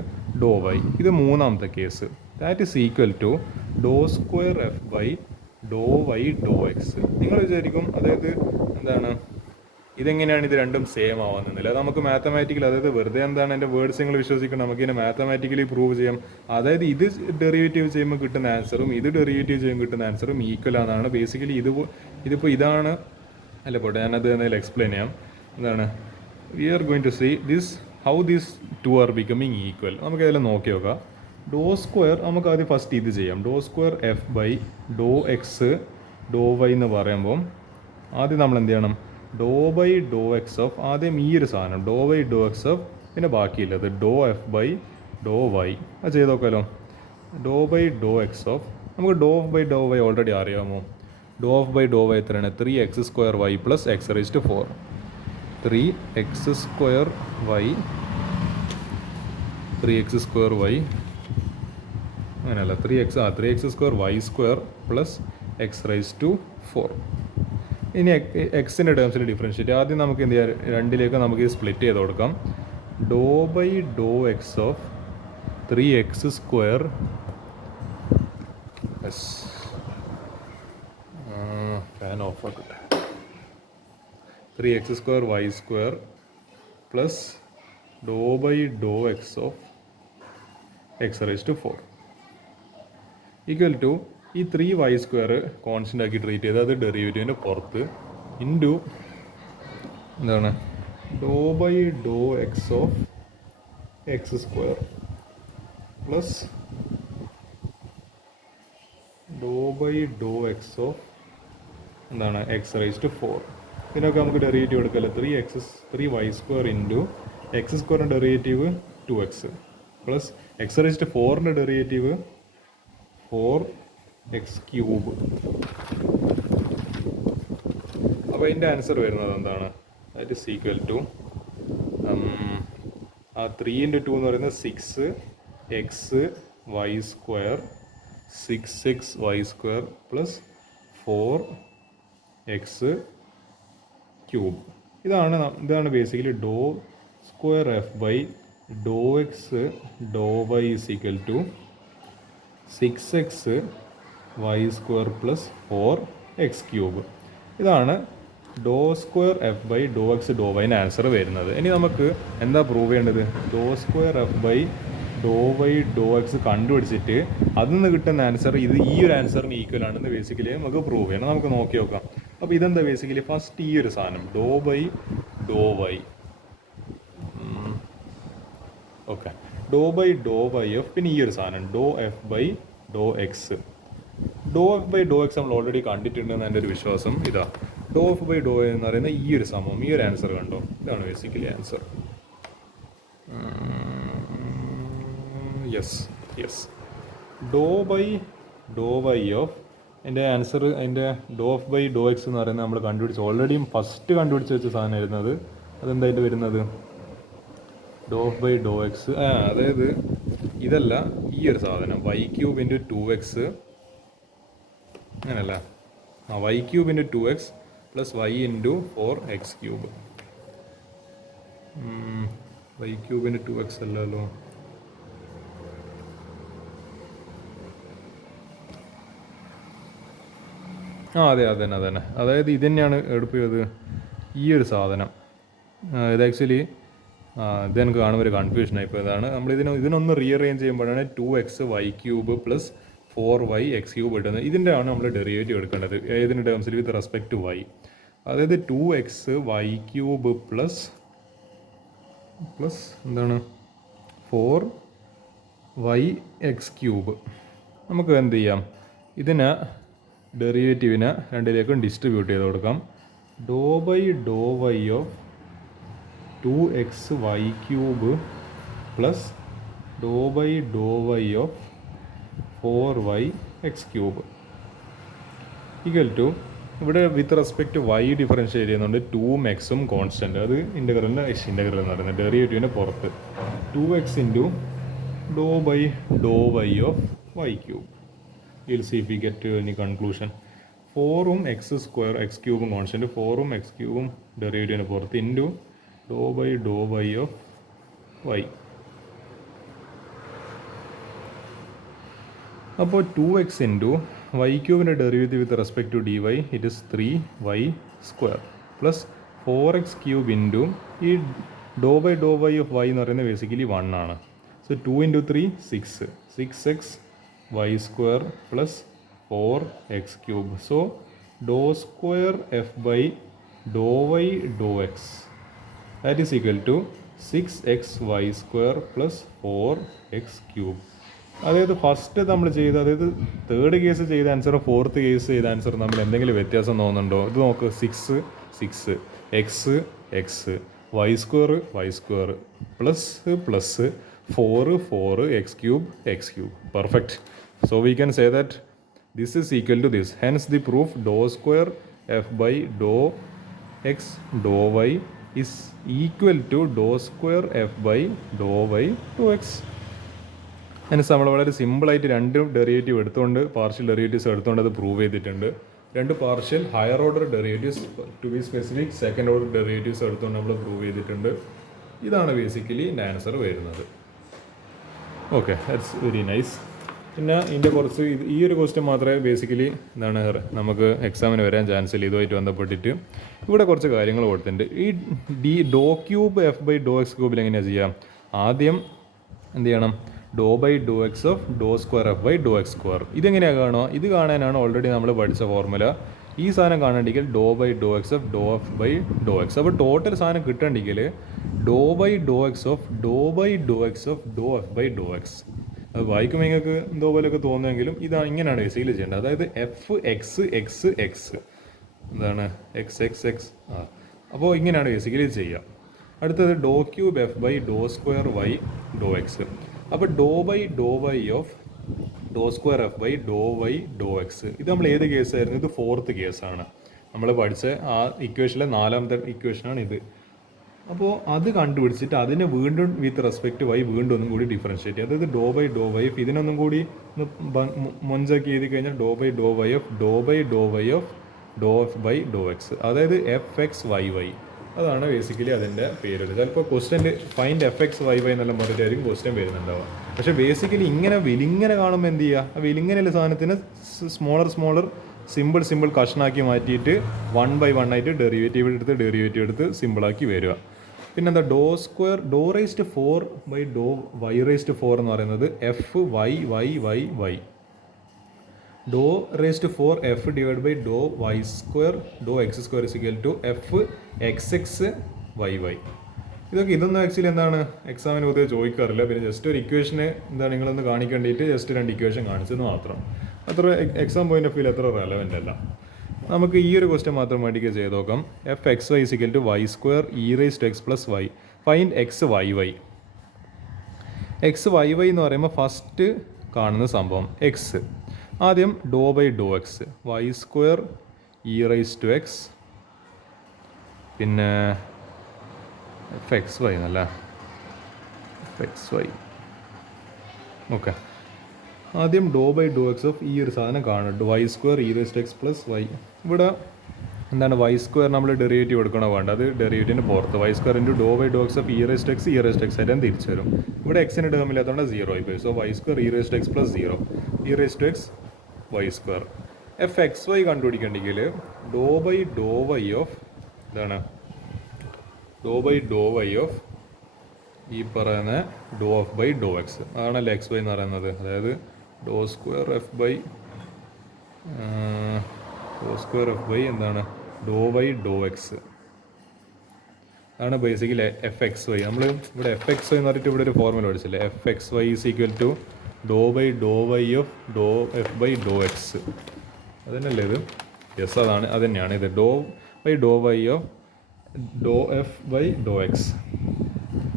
doe y, ഇത് മൂന്നാമത്തെ case. That is equal to doe square f by Dr y Dr x. നിങ്ങൾ വിചാരിക്കും അതായത് ഇതെങ്ങനെയാണ് ഇത് രണ്ടും സെയിം ആവാന്നില്ല. അത് നമുക്ക് മാത്തമാറ്റിക്കലി, അതായത് വെറുതെ എൻ്റെ വേർഡ്സ് നിങ്ങൾ വിശ്വസിക്കണം, നമുക്ക് ഇതിനെ മാത്തമാറ്റിക്കലി പ്രൂവ് ചെയ്യാം. അതായത് ഇത് ഡെറിവേറ്റീവ് ചെയ്യുമ്പോൾ കിട്ടുന്ന ആൻസറും ഇത് ഡെറിവേറ്റീവ് ചെയ്യുമ്പോൾ കിട്ടുന്ന ആൻസറും ഈക്വൽ ആണെന്നാണ്. ബേസിക്കലി ഇതിപ്പോൾ ഇതാണ് അല്ല പോട്ടെ, ഞാനത് എന്തെങ്കിലും എക്സ്പ്ലെയിൻ ചെയ്യാം. We are going to see this how these two are becoming equal. നമുക്ക് ഇതിൽ നോക്കി നോക്കാം. ഡോ സ്ക്വയർ നമുക്ക് ആദ്യം ഫസ്റ്റ് ഇത് ചെയ്യാം. Doe square f by Dr x doe y എന്ന് പറയുമ്പം ആദ്യം നമ്മൾ എന്ത് ചെയ്യണം? Doe by Dr x of ആദ്യം ഈ ഒരു സാധനം doe by Dr x of, പിന്നെ ബാക്കിയില്ലത് doe f by Dr y. അത് ചെയ്ത് നോക്കാമല്ലോ. Doe by Dr x of നമുക്ക് doe f by Dr y already അറിയാമോ? Doe f by Dr y എത്രയാണ്? 3x² y plus x⁴. 3x² y അങ്ങനെയല്ല 3x² y² plus x⁴. ഇനി എക്സിൻ്റെ ടേംസിൽ differentiate. ആദ്യം നമുക്ക് എന്ത് ചെയ്യാം? രണ്ടിലേക്ക് നമുക്ക് ഇത് സ്പ്ലിറ്റ് ചെയ്ത് കൊടുക്കാം. Doe by Dr x of 3x², fan off ആക്കട്ടെ, 3x² y² plus Dr by Dr x of x⁴ equal to ഈ 3y² കോൺസ്റ്റൻ്റ് ആക്കി ട്രീറ്റ് ചെയ്ത് അത് ഡെറിവേറ്റീവിൻ്റെ പുറത്ത് ഇൻറ്റു എന്താണ് doe by Dr x of x² plus Dr by Dr x of എന്താണ് x⁴. ഇതിനൊക്കെ നമുക്ക് ഡെറിവേറ്റീവ് എടുക്കല്ലോ. 3y² into x² derivative 2x plus x⁴ derivative 4x³. അപ്പോൾ അതിൻ്റെ ആൻസർ വരുന്നത് എന്താണ്? ദാറ്റ് ഈസ് ഈക്വൽ ടു ആ 3 × 2 എന്ന് പറയുന്നത് 6xy² 6xy² പ്ലസ് 4x³. ഇതാണ് basically doe square f by Dr x doe y is equal to 6xy² plus 4x³. ഇതാണ് doe square f by Dr x doe വൈന് answer വരുന്നത്. ഇനി നമുക്ക് എന്താ പ്രൂവ് ചെയ്യേണ്ടത്? Doe square f by Dr y Dr x കണ്ടുപിടിച്ചിട്ട് അതിൽ നിന്ന് കിട്ടുന്ന ആൻസർ ഇത് ഈ ഒരു ആൻസറിന് ഈക്വൽ ആണെന്ന് ബേസിക്കലി നമുക്ക് പ്രൂവ് ചെയ്യണം. നമുക്ക് നോക്കി നോക്കാം. അപ്പോൾ ഇതെന്താ ബേസിക്കലി ഫസ്റ്റ് ഈ ഒരു സാധനം doe by Dr y, okay, doe by Dr y f, പിന്നെ ഈ ഒരു സാധനം doe f by Dr x. Doe f by Dr x നമ്മൾ ഓൾറെഡി കണ്ടിട്ടുണ്ടെന്ന് എൻ്റെ ഒരു വിശ്വാസം. ഇതാ ഡോ എഫ് ബൈ ഡോ എന്ന് പറയുന്ന ഈ ഒരു സമം, ഈ ഒരു ആൻസർ കണ്ടോ? ഇതാണ് basically answer. Yes do by Dr y of എൻ്റെ ആൻസർ. അതിൻ്റെ do f by Dr x എന്ന് പറയുന്നത് നമ്മൾ കണ്ടുപിടിച്ച് ഓൾറെഡി ഫസ്റ്റ് കണ്ടുപിടിച്ച് വെച്ച സാധനം വരുന്നത്. അതെന്തായിട്ട് വരുന്നത്? ഡോ എഫ് ബൈ ഡോ എക്സ്, അതായത് ഇതല്ല, ഈ ഒരു സാധനം y³ × 2x അങ്ങനല്ല, y³ × 2x plus y × 4x³. y³ × 2x അല്ലല്ലോ, അതെ അതന്നെ. അതായത് ഇത് തന്നെയാണ് എടുപ്പിയത് ഈ ഒരു സാധനം. ഇത് ആക്ച്വലി ഇത് എനിക്ക് കാണുമ്പോൾ ഒരു കൺഫ്യൂഷനായി. ഇപ്പോൾ ഇതാണ് നമ്മൾ ഇതിനൊന്ന് റീഅറേഞ്ച് ചെയ്യുമ്പോഴാണ് 2xy³ പ്ലസ് 4yx³ കിട്ടുന്നത്. ഇതിൻ്റെ ആണ് നമ്മൾ ഡെറിവേറ്റീവ് എടുക്കേണ്ടത് ഏതിൻ്റെ ടേംസിൽ? With respect to y. അതായത് 2xy³ പ്ലസ് എന്താണ് 4yx³. നമുക്ക് എന്ത് ചെയ്യാം? ഇതിനെ ഡെറിവേറ്റീവിനെ രണ്ടിലേക്കും ഡിസ്ട്രിബ്യൂട്ട് ചെയ്ത് കൊടുക്കാം. Doe by Dr y of 2xy³ plus Dr by Dr y of 4yx³ equal to, ഇവിടെ with respect to y differentiate ചെയ്യുന്നുണ്ട്. 2x കോൺസ്റ്റൻറ്റ്, അത് ഇൻ്റഗ്രലിൻ്റെ ഇൻ്റഗ്രൽ എന്ന് പറയുന്നത് ഡെറിവേറ്റീവിൻ്റെ പുറത്ത് 2x into Dr by Dr y of y³. We'll see if we get to any conclusion. 4ഉം x²x³ constant, 4ഉം x³ ഡെറിവേറ്റീവിന് പുറത്ത് into Dr by Dr y of y. അപ്പോൾ 2x into y³ derivative with respect to dy it is 3y² plus 4x³ into ഈ doe by Dr y of y എന്ന് പറയുന്നത് basically 1 ആണ്. So 2 × 3 6xy² plus 4x³. So doe square f by Dr y Dr x that is equal to 6xy² plus 4x³. അതായത് first നമ്മൾ ചെയ്ത്, അതായത് third case ചെയ്ത answer fourth case ചെയ്ത answer തമ്മിൽ എന്തെങ്കിലും വ്യത്യാസം തോന്നുന്നുണ്ടോ? ഇത് നോക്ക്, 6 6 x x y² plus 4 x³ perfect. So we can say that this is equal to this. Hence the proof ∂2f/∂x∂y is equal to ∂2f/∂y/2x. Hence നമ്മൾ വളരെ സിമ്പിളായിട്ട് രണ്ട് ഡെറിവേറ്റീവ് എടുത്തുകൊണ്ട്, പാർഷ്യൽ ഡെറിവേറ്റീവ്സ് എടുത്തുകൊണ്ട് അത് പ്രൂവ് ചെയ്തിട്ടുണ്ട്. രണ്ട് partial higher order derivatives, to be specific second order derivatives എടുത്തുകൊണ്ട് നമ്മൾ പ്രൂവ് ചെയ്തിട്ടുണ്ട്. ഇതാണ് ബേസിക്കലി എൻ്റെ ആൻസർ വരുന്നത്. Okay, that's very nice. പിന്നെ ഇതിൻ്റെ കുറച്ച് ഈ ഒരു ക്വസ്റ്റ്യൻ മാത്രമേ ബേസിക്കലി എന്താണ് നമുക്ക് എക്സാമിന് വരാൻ ചാൻസ് ഇല്ല. ഇതുമായിട്ട് ബന്ധപ്പെട്ടിട്ട് ഇവിടെ കുറച്ച് കാര്യങ്ങൾ കൊടുത്തിട്ടുണ്ട്. ഈ ∂3f/∂x³ എങ്ങനെയാണ് ചെയ്യാം? ആദ്യം എന്ത് ചെയ്യണം? ∂x(f/∂x²) ഇതെങ്ങനെയാണ് കാണുക? ഇത് കാണാനാണ് ഓൾറെഡി നമ്മൾ പഠിച്ച ഫോർമുല. ഈ സാധനം കാണണമെങ്കിൽ ∂x(f/∂x). അപ്പോൾ ടോട്ടൽ സാധനം കിട്ടണമെങ്കിൽ ∂x(f/∂x). അത് വായിക്കുമ്പോൾ നിങ്ങൾക്ക് എന്തോ പോലെയൊക്കെ തോന്നുമെങ്കിലും ഇതാണ്, ഇങ്ങനെയാണ് ബേസിക്കലി ചെയ്യേണ്ടത്. അതായത് f(x)(x)(x) എന്താണ് x(x)(x). അപ്പോൾ ഇങ്ങനെയാണ് ബേസിക്കലി ചെയ്യുക. അടുത്തത് ∂3f/∂2y(x). അപ്പോൾ ∂y(f/∂y)(x). ഇത് നമ്മൾ ഏത് കേസായിരുന്നു? ഇത് ഫോർത്ത് കേസാണ്. നമ്മൾ പഠിച്ച ആ ഇക്വേഷനിലെ 4ാമത്തെ ഇക്വേഷനാണ് ഇത്. അപ്പോൾ അത് കണ്ടുപിടിച്ചിട്ട് അതിനെ വീണ്ടും വിത്ത് റെസ്പെക്റ്റ് y വീണ്ടും ഒന്നും കൂടി ഡിഫറൻഷ്യേറ്റ് ചെയ്യുക. അതായത് ∂y(f) ഇതിനൊന്നും കൂടി മൊഞ്ചാക്കി എഴുതി കഴിഞ്ഞാൽ ∂y(f)∂f/∂x. അതായത് fxy. അതാണ് ബേസിക്കലി അതിൻ്റെ പേര്. ചിലപ്പോൾ ക്വസ്റ്റ്യൻ ഫൈൻഡ് fxy എന്നെല്ലാം പറഞ്ഞിട്ടായിരിക്കും ക്വസ്റ്റ്യൻ വരുന്നുണ്ടാവുക. പക്ഷേ ബേസിക്കലി ഇങ്ങനെ വിലിങ്ങനെ കാണുമ്പോൾ എന്ത് ചെയ്യുക? ആ വിലിങ്ങനെയുള്ള സാധനത്തിന് സ്മോളർ സിമ്പിൾ കഷ്ണാക്കി മാറ്റിയിട്ട് 1 by 1 ആയിട്ട് ഡെറിവേറ്റീവ് എടുത്ത് സിമ്പിളാക്കി വരിക. പിന്നെന്താ ∂4y(4) എന്ന് പറയുന്നത് fy. ∂4f/∂y²(x² fxxy). ഇതൊന്നും ആക്ച്വലി എന്താണ് എക്സാമിന് പൊതുവെ ചോദിക്കാറില്ല. പിന്നെ ജസ്റ്റ് ഒരു ഇക്വേഷന് എന്താണ് നിങ്ങളൊന്ന് കാണിക്കേണ്ടിയിട്ട് ജസ്റ്റ് 2 ഇക്വേഷൻ കാണിച്ചെന്ന് മാത്രം. അത്ര എക്സാം പോയിന്റ് ഓഫ് വ്യൂ അത്ര റെലവൻ്റ് അല്ല. നമുക്ക് ഈ ഒരു ക്വസ്റ്റ്യൻ മാത്രം വേണ്ടിയിട്ട് ചെയ്ത് നോക്കാം. fxy y²e⁻x y. Find xyy. xyy എന്ന് പറയുമ്പോൾ ഫസ്റ്റ് കാണുന്ന സംഭവം എക്സ്. ആദ്യം ∂x y²e⁻x, പിന്നെ fxy എന്നല്ല, fxy. ഓക്കെ, ആദ്യം ∂x ഈ ഒരു സാധനം കാണുന്നുണ്ട് y²e⁻x y. ഇവിടെ എന്താണ് y² നമ്മൾ ഡെറിവേറ്റീവ് എടുക്കണോ വേണ്ട? അത് ഡെറിവേറ്റീവിന് പുറത്ത് y² × ∂x e⁻x ആയിട്ട് തിരിച്ചു വരും. ഇവിടെ എക്സിന് ടേം ഇല്ലാത്തതുകൊണ്ട് 0 ആയി പോയി. So y² e⁻x + 0 e⁻x y². fxy കണ്ടുപിടിക്കണമെങ്കിൽ ഇതാണ് ∂y ഈ പറയുന്ന ∂f/∂x അതാണല്ലോ xy എന്ന് പറയുന്നത്. അതായത് ∂2f/= എന്താണ് ∂y(x). അതാണ് ബേസിക്കലി fxy. നമ്മൾ ഇവിടെ fxy എന്ന് പറഞ്ഞിട്ട് ഇവിടെ ഒരു ഫോർമുല പഠിച്ചില്ലേ? fxy = ∂y(f/∂x). അതന്നെയല്ലേ ഇത്? യെസ്, അത് തന്നെയാണ് ഇത്. ∂f/∂x.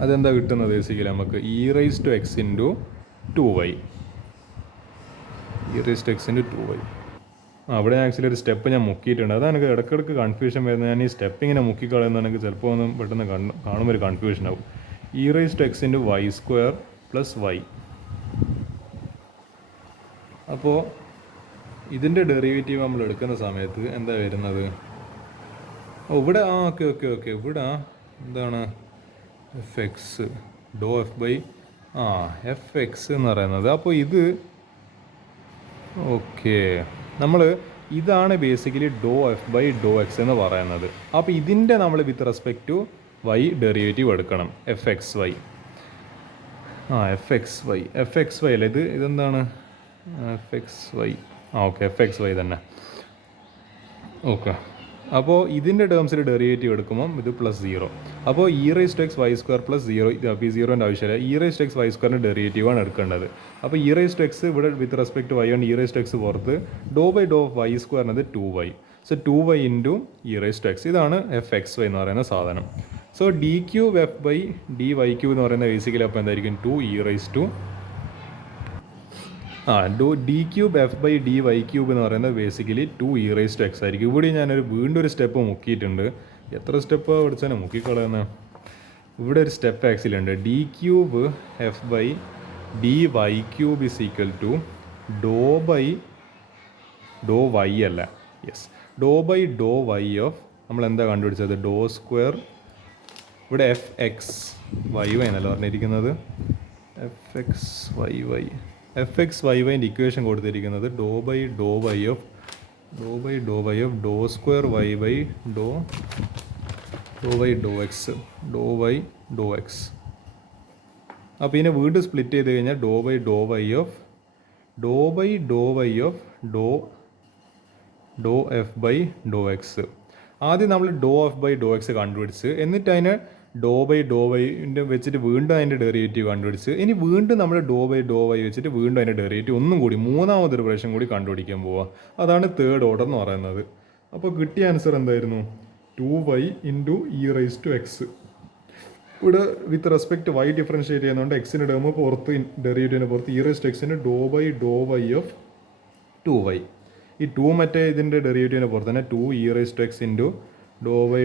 അതെന്താ കിട്ടുന്നത്? ബേസിക്കലി നമുക്ക് e⁻x × 2y. e⁻x × 2y. അവിടെ ആക്ച്വലി ഒരു സ്റ്റെപ്പ് ഞാൻ മുക്കിയിട്ടുണ്ട്. അതാണ് എനിക്ക് ഇടയ്ക്കിടയ്ക്ക് കൺഫ്യൂഷൻ വരുന്നത്. ഞാൻ ഈ സ്റ്റെപ്പ് ഇങ്ങനെ മുക്കിക്കളയുന്നതാണെങ്കിൽ ചിലപ്പോൾ ഒന്നും പെട്ടെന്ന് കാണുമ്പോൾ ഒരു കൺഫ്യൂഷൻ ആവും. e⁻x × y² + y. അപ്പോൾ ഇതിൻ്റെ ഡെറിവേറ്റീവ് നമ്മൾ എടുക്കുന്ന സമയത്ത് എന്താ വരുന്നത്? ഇവിടെ ഓക്കെ ഇവിടെ എന്താണ് fx fx എന്ന് പറയുന്നത്. അപ്പോൾ ഇത് ഓക്കെ, നമ്മൾ ഇതാണ് ബേസിക്കലി ∂f/∂x എന്ന് പറയുന്നത്. അപ്പോൾ ഇതിൻ്റെ നമ്മൾ with respect to y derivative എടുക്കണം. fxy അല്ലേ? ഇതെന്താണ് fxy? ഓക്കെ, fxy തന്നെ. ഓക്കെ, അപ്പോൾ ഇതിൻ്റെ ടേംസിൽ ഡെറിവേറ്റീവ് എടുക്കുമ്പോൾ ഇത് +0. അപ്പോൾ e⁻x² + 0 ഇത് അപ്പോൾ ഈ 0ൻ്റെ ആവശ്യമില്ല. e⁻x² ഡെറിവേറ്റീവാണ് എടുക്കേണ്ടത്. അപ്പോൾ e⁻x ഇവിടെ വിത്ത് റെസ്പെക്ട് to y ആണ് e⁻x പുറത്ത് ∂y² എന്നത് 2y. So 2y into e⁻x ഇതാണ് fxy എന്ന് പറയുന്ന സാധനം. സോ d3f/dy³ എന്ന് പറയുന്ന ബേസിക്കലി അപ്പോൾ എന്തായിരിക്കും d3f/dy³ എന്ന് പറയുന്നത് ബേസിക്കലി 2e⁻x ആയിരിക്കും. ഇവിടെ ഞാനൊരു വീണ്ടും ഒരു സ്റ്റെപ്പ് മുക്കിയിട്ടുണ്ട്. എത്ര സ്റ്റെപ്പ് പഠിച്ചാലും മുക്കിക്കളയുന്നത്? ഇവിടെ ഒരു സ്റ്റെപ്പ് ആക്സിലുണ്ട്. d3f/dy³ ∂y അല്ല, യെസ്, ∂y ഓഫ് നമ്മൾ എന്താ കണ്ടുപിടിച്ചത് ∂2 ഇവിടെ fxy എന്നല്ല പറഞ്ഞിരിക്കുന്നത്, fxyൻ്റെ ഇക്വേഷൻ കൊടുത്തിരിക്കുന്നത് ∂y ഓഫ് ∂x. അപ്പോൾ ഇതിനെ വീണ്ടും സ്പ്ലിറ്റ് ചെയ്ത് കഴിഞ്ഞാൽ ∂y ഓഫ് ∂f/∂x. ആദ്യം നമ്മൾ ∂f/∂x കണ്ടുപിടിച്ച് എന്നിട്ട് അതിനെ ∂y വെച്ചിട്ട് വീണ്ടും അതിൻ്റെ ഡെറിവേറ്റീവ് കണ്ടുപിടിച്ച് ഇനി വീണ്ടും നമ്മൾ ∂y വെച്ചിട്ട് വീണ്ടും അതിൻ്റെ ഡെറിവേറ്റീവ് ഒന്നും കൂടി മൂന്നാമതൊരു പ്രാവശ്യം കൂടി കണ്ടുപിടിക്കാൻ പോവുക. അതാണ് തേർഡ് ഓർഡർ എന്ന് പറയുന്നത്. അപ്പോൾ കിട്ടിയ ആൻസർ എന്തായിരുന്നു? 2y into e⁻x. ഇവിടെ വിത്ത് റെസ്പെക്ട് y ഡിഫറൻഷ്യേറ്റ് ചെയ്യുന്നതുകൊണ്ട് എക്സിൻ്റെ ടേം പുറത്ത് ഡെറിവേറ്റീവിന് പുറത്ത് e⁻xന് ∂y ഓഫ് 2y. ഈ 2 മറ്റേ ഇതിൻ്റെ ഡെറിവേറ്റീവിന് പുറത്ത് തന്നെ 2e⁻x into ∂y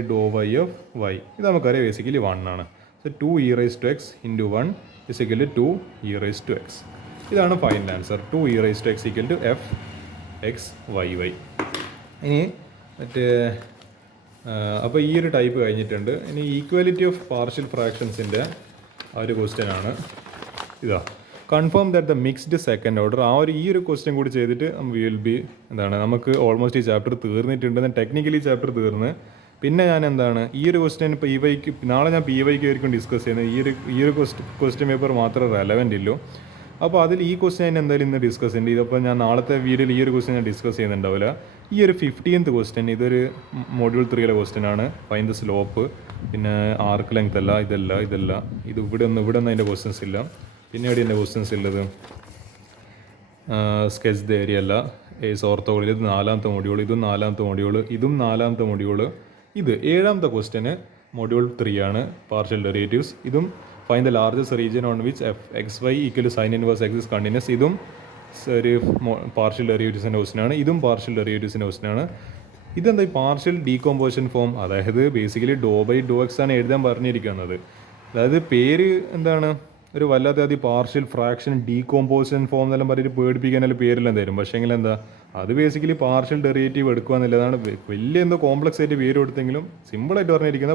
of y. ഇത് നമുക്കറിയാം ബേസിക്കലി 1 ആണ്. So 2e⁻x into 1 = 2e⁻x. ഇതാണ് ഫൈനൽ ആൻസർ. 2e⁻x = fxyy. ഇനി മറ്റേ അപ്പോൾ ഈ ഒരു ടൈപ്പ് കഴിഞ്ഞിട്ടുണ്ട്. ഇനി ഈക്വാലിറ്റി ഓഫ് പാർഷ്യൽ ഫ്രാക്ഷൻസിൻ്റെ ആ ഒരു ക്വസ്റ്റ്യൻ ആണ് ഇതാ. Confirm that the mixed second order. ഈ ഒരു ക്വസ്റ്റ്യൻ കൂടി ചെയ്തിട്ട് നമുക്ക് ഓൾമോസ്റ്റ് ഈ ചാപ്റ്റർ തീർന്നിട്ടുണ്ട്. ടെക്നിക്കലി ചാപ്റ്റർ തീർന്ന് പിന്നെ ഞാൻ ഈ ഒരു ക്വസ്റ്റ്യൻ PY നാളെ ഞാൻ PY ആയിരിക്കും ഡിസ്കസ് ചെയ്യുന്നത്. ഈ ഒരു ക്വസ്റ്റ്യൻ പേപ്പർ മാത്രമേ റെലവൻ്റ് ഉള്ളൂ. അപ്പോൾ അതിൽ ഈ ക്വസ്റ്റ്യൻ ഞാൻ എന്തായാലും ഇന്ന് ഡിസ്കസ് ചെയ്യുന്നുണ്ട്. ഇതിപ്പോൾ ഞാൻ നാളത്തെ വീഡിയോയിൽ ഈ ഒരു ക്വസ്റ്റ്യൻ ഞാൻ ഡിസ്കസ് ചെയ്യുന്നുണ്ടാവില്ല. ഈ ഒരു 15th ക്വസ്റ്റ്യൻ ഇതൊരു മൊഡ്യൂൾ 3 ക്വസ്റ്റ്യൻ ആണ്. ഫൈൻഡ് ദ സ്ലോപ്പ്, പിന്നെ ആർക്ക് ലെങ്ത് അല്ല, ഇത് ഇവിടെ ഒന്നും അതിൻ്റെ ക്വസ്റ്റ്യൻസ് ഇല്ല. പിന്നെ എവിടെ എൻ്റെ ക്വസ്റ്റ്യൻസ് ഉള്ളത്? സ്കെച്ച് ദ ഏരിയ അല്ല, ഓർത്തോഗോളിൽ ഇത് 4ാമത്തെ മൊഡ്യൂൾ, ഇതും 4ാമത്തെ മൊഡ്യൂൾ, ഇതും 4ാമത്തെ മൊഡ്യൂൾ. ഇത് 7ാമത്തെ ക്വസ്റ്റ്യന് മൊഡ്യൂൾ 3 ആണ്, പാർഷ്യൽ ഡെറിവേറ്റീവ്സ്. ഇതും find the largest region on which fxy = sin inverse x is continuous. ഇതും ഒരു പാർഷ്യൽ ഡെറിവേറ്റീവ്സിൻ്റെ ക്വസ്റ്റ്യൻ ആണ്. ഇതും പാർഷ്യൽ ഡെറിവേറ്റീവ്സിൻ്റെ ക്വസ്റ്റ്യൻ ആണ്. ഇതെന്താ ഈ പാർഷ്യൽ ഡീകമ്പോസിഷൻ ഫോം? അതായത് ബേസിക്കലി ∂x ആണ് എഴുതാൻ പറഞ്ഞിരിക്കുന്നത്. അതായത് പേര് എന്താണ്, ഒരു വല്ലാതെ പാർഷ്യൽ ഫ്രാക്ഷൻ ഡീകമ്പോസിഷൻ ഫോം എന്നെല്ലാം പറഞ്ഞിട്ട് പേടിപ്പിക്കാനെല്ലാം പേരെല്ലാം തരും. പക്ഷേ എങ്കിൽ എന്താ, അത് ബേസിക്കലി പാർഷ്യൽ ഡെറിവേറ്റീവ് എടുക്കുക എന്നുള്ളതാണ്. വലിയ എന്തോ കോംപ്ലക്സ് ആയിട്ട് പേര് കൊടുത്തെങ്കിലും സിമ്പിളായിട്ട് പറഞ്ഞിരിക്കുന്ന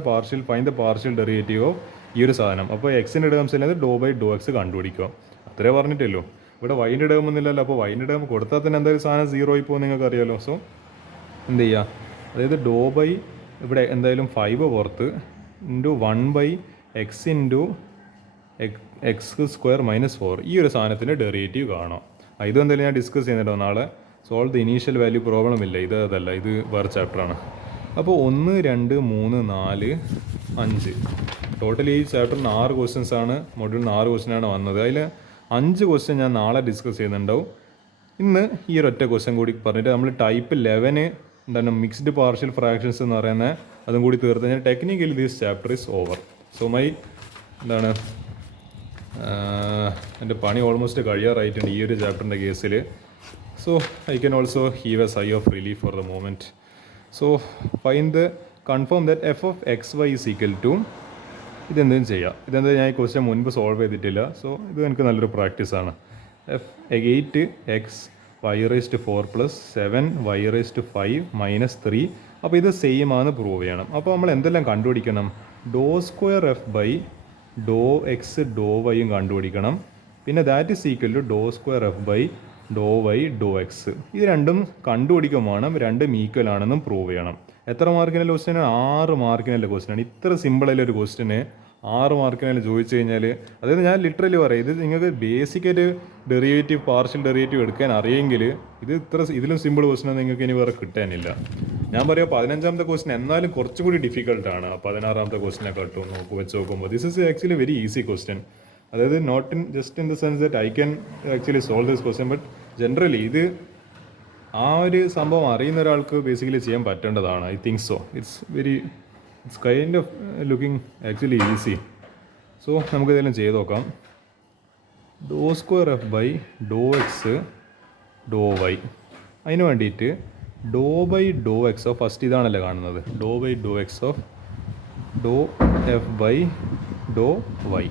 find the partial derivative of ഈ ഒരു സാധനം. അപ്പോൾ എക്സിൻ്റെ ടേംസ് അല്ലാതെ ∂x കണ്ടുപിടിക്കുക, അത്രേ പറഞ്ഞിട്ടല്ലോ. ഇവിടെ വൈൻ്റെ ടേം ഒന്നുമില്ലല്ലോ. അപ്പോൾ വൈൻ്റെ ടേം കൊടുത്താൽ തന്നെ എന്തായാലും സാധനം 0 ആയി പോകും, നിങ്ങൾക്ക് അറിയാമല്ലോ. സോ എന്ത് ചെയ്യുക, അതായത് ഇവിടെ എന്തായാലും 5 പുറത്ത് ഇൻറ്റു 1/x ഇൻറ്റു x² - 4 ഈ ഒരു സാധനത്തിൻ്റെ ഡെറിവേറ്റീവ് കാണാം. ഇതും എന്തായാലും ഞാൻ ഡിസ്കസ് ചെയ്യുന്നുണ്ടോ നാളെ. Solve the initial value problem ഇല്ല, അതല്ല, ഇത് വേറെ ചാപ്റ്ററാണ്. അപ്പോൾ 1, 2, 3, 4, 5 ടോട്ടൽ ഈ ചാപ്റ്ററിന് 6 ക്വസ്റ്റ്യൻസ് ആണ്. മൊഡ്യൂളിന് 6 ക്വസ്റ്റ്യൻ ആണ് വന്നത്. അതിൽ 5 ക്വസ്റ്റ്യൻ ഞാൻ നാളെ ഡിസ്കസ് ചെയ്യുന്നുണ്ടാവും. ഇന്ന് ഈ ഒരു ഒറ്റ ക്വസ്റ്റ്യൻ കൂടി പറഞ്ഞിട്ട് നമ്മൾ ടൈപ്പ് 11 മിക്സ്ഡ് പാർഷ്യൽ ഫ്രാക്ഷൻസ് എന്ന് പറയുന്നത് അതും കൂടി തീർത്ത് കഴിഞ്ഞാൽ technically this chapter is over. So എൻ്റെ പണി ഓൾമോസ്റ്റ് കഴിയാറായിട്ടുണ്ട് ഈ ഒരു ചാപ്റ്ററിൻ്റെ കേസിൽ. So I can also heave a sigh of relief for the moment. So confirm that f(xy) = ഇതെന്തും ചെയ്യാം. ഇതെന്താ ഞാൻ ഈ ക്വസ്റ്റ്യൻ മുൻപ് സോൾവ് ചെയ്തിട്ടില്ല. സോ ഇത് എനിക്ക് നല്ലൊരു പ്രാക്ടീസാണ്. 8xy⁴ + 7y⁵ - 3. അപ്പോൾ ഇത് സെയിം ആണെന്ന് പ്രൂവ് ചെയ്യണം. അപ്പോൾ നമ്മൾ എന്തെല്ലാം കണ്ടുപിടിക്കണം? ∂2f/∂x ∂y കണ്ടുപിടിക്കണം. പിന്നെ that is equal to ∂2f/∂y ∂x. ഇത് രണ്ടും കണ്ടുപിടിക്കുമ്പോൾ രണ്ടും ഈക്വൽ ആണെന്നും പ്രൂവ് ചെയ്യണം. എത്ര മാർക്കിനുള്ള ക്വസ്റ്റ്യനാണ്? 6 മാർക്കിനുള്ള ക്വസ്റ്റ്യനാണ്. ഇത്ര സിമ്പിളായിട്ടുള്ള ഒരു ക്വസ്റ്റ്യന് 6 മാർക്കിനാണ് ചോദിച്ചു കഴിഞ്ഞാൽ, അതായത് ഞാൻ ലിറ്ററലി പറയാം, ഇത് നിങ്ങൾക്ക് ബേസിക്കായിട്ട് പാർഷ്യൽ ഡെറിവേറ്റീവ് എടുക്കാൻ അറിയെങ്കിൽ ഇതിലും സിമ്പിൾ ക്വസ്റ്റ്യൻ നിങ്ങൾക്ക് ഇനി വേറെ കിട്ടാനില്ല. ഞാൻ പറയാം 15ാമത്തെ ക്വസ്റ്റൻ എന്നാലും കുറച്ചുകൂടി ഡിഫിക്കൽട്ടാണ് 16ാമത്തെ ക്വസ്റ്റിനെ കാട്ടും വെച്ച് നോക്കുമ്പോൾ. This is actually very easy question. അതായത് not in just in the sense that I can actually solve this question, but generally ഇത് ആ ഒരു സംഭവം അറിയുന്ന ഒരാൾക്ക് ബേസിക്കലി ചെയ്യാൻ പറ്റേണ്ടതാണ്. I think so. It's kind of looking actually easy. So നമുക്കിതെല്ലാം ചെയ്ത് നോക്കാം. Doe square f by Dr x doe y. അതിന് വേണ്ടിയിട്ട് doe by Dr x of first ഇതാണല്ലോ കാണുന്നത്. Doe by Dr x of doe f by Dr y.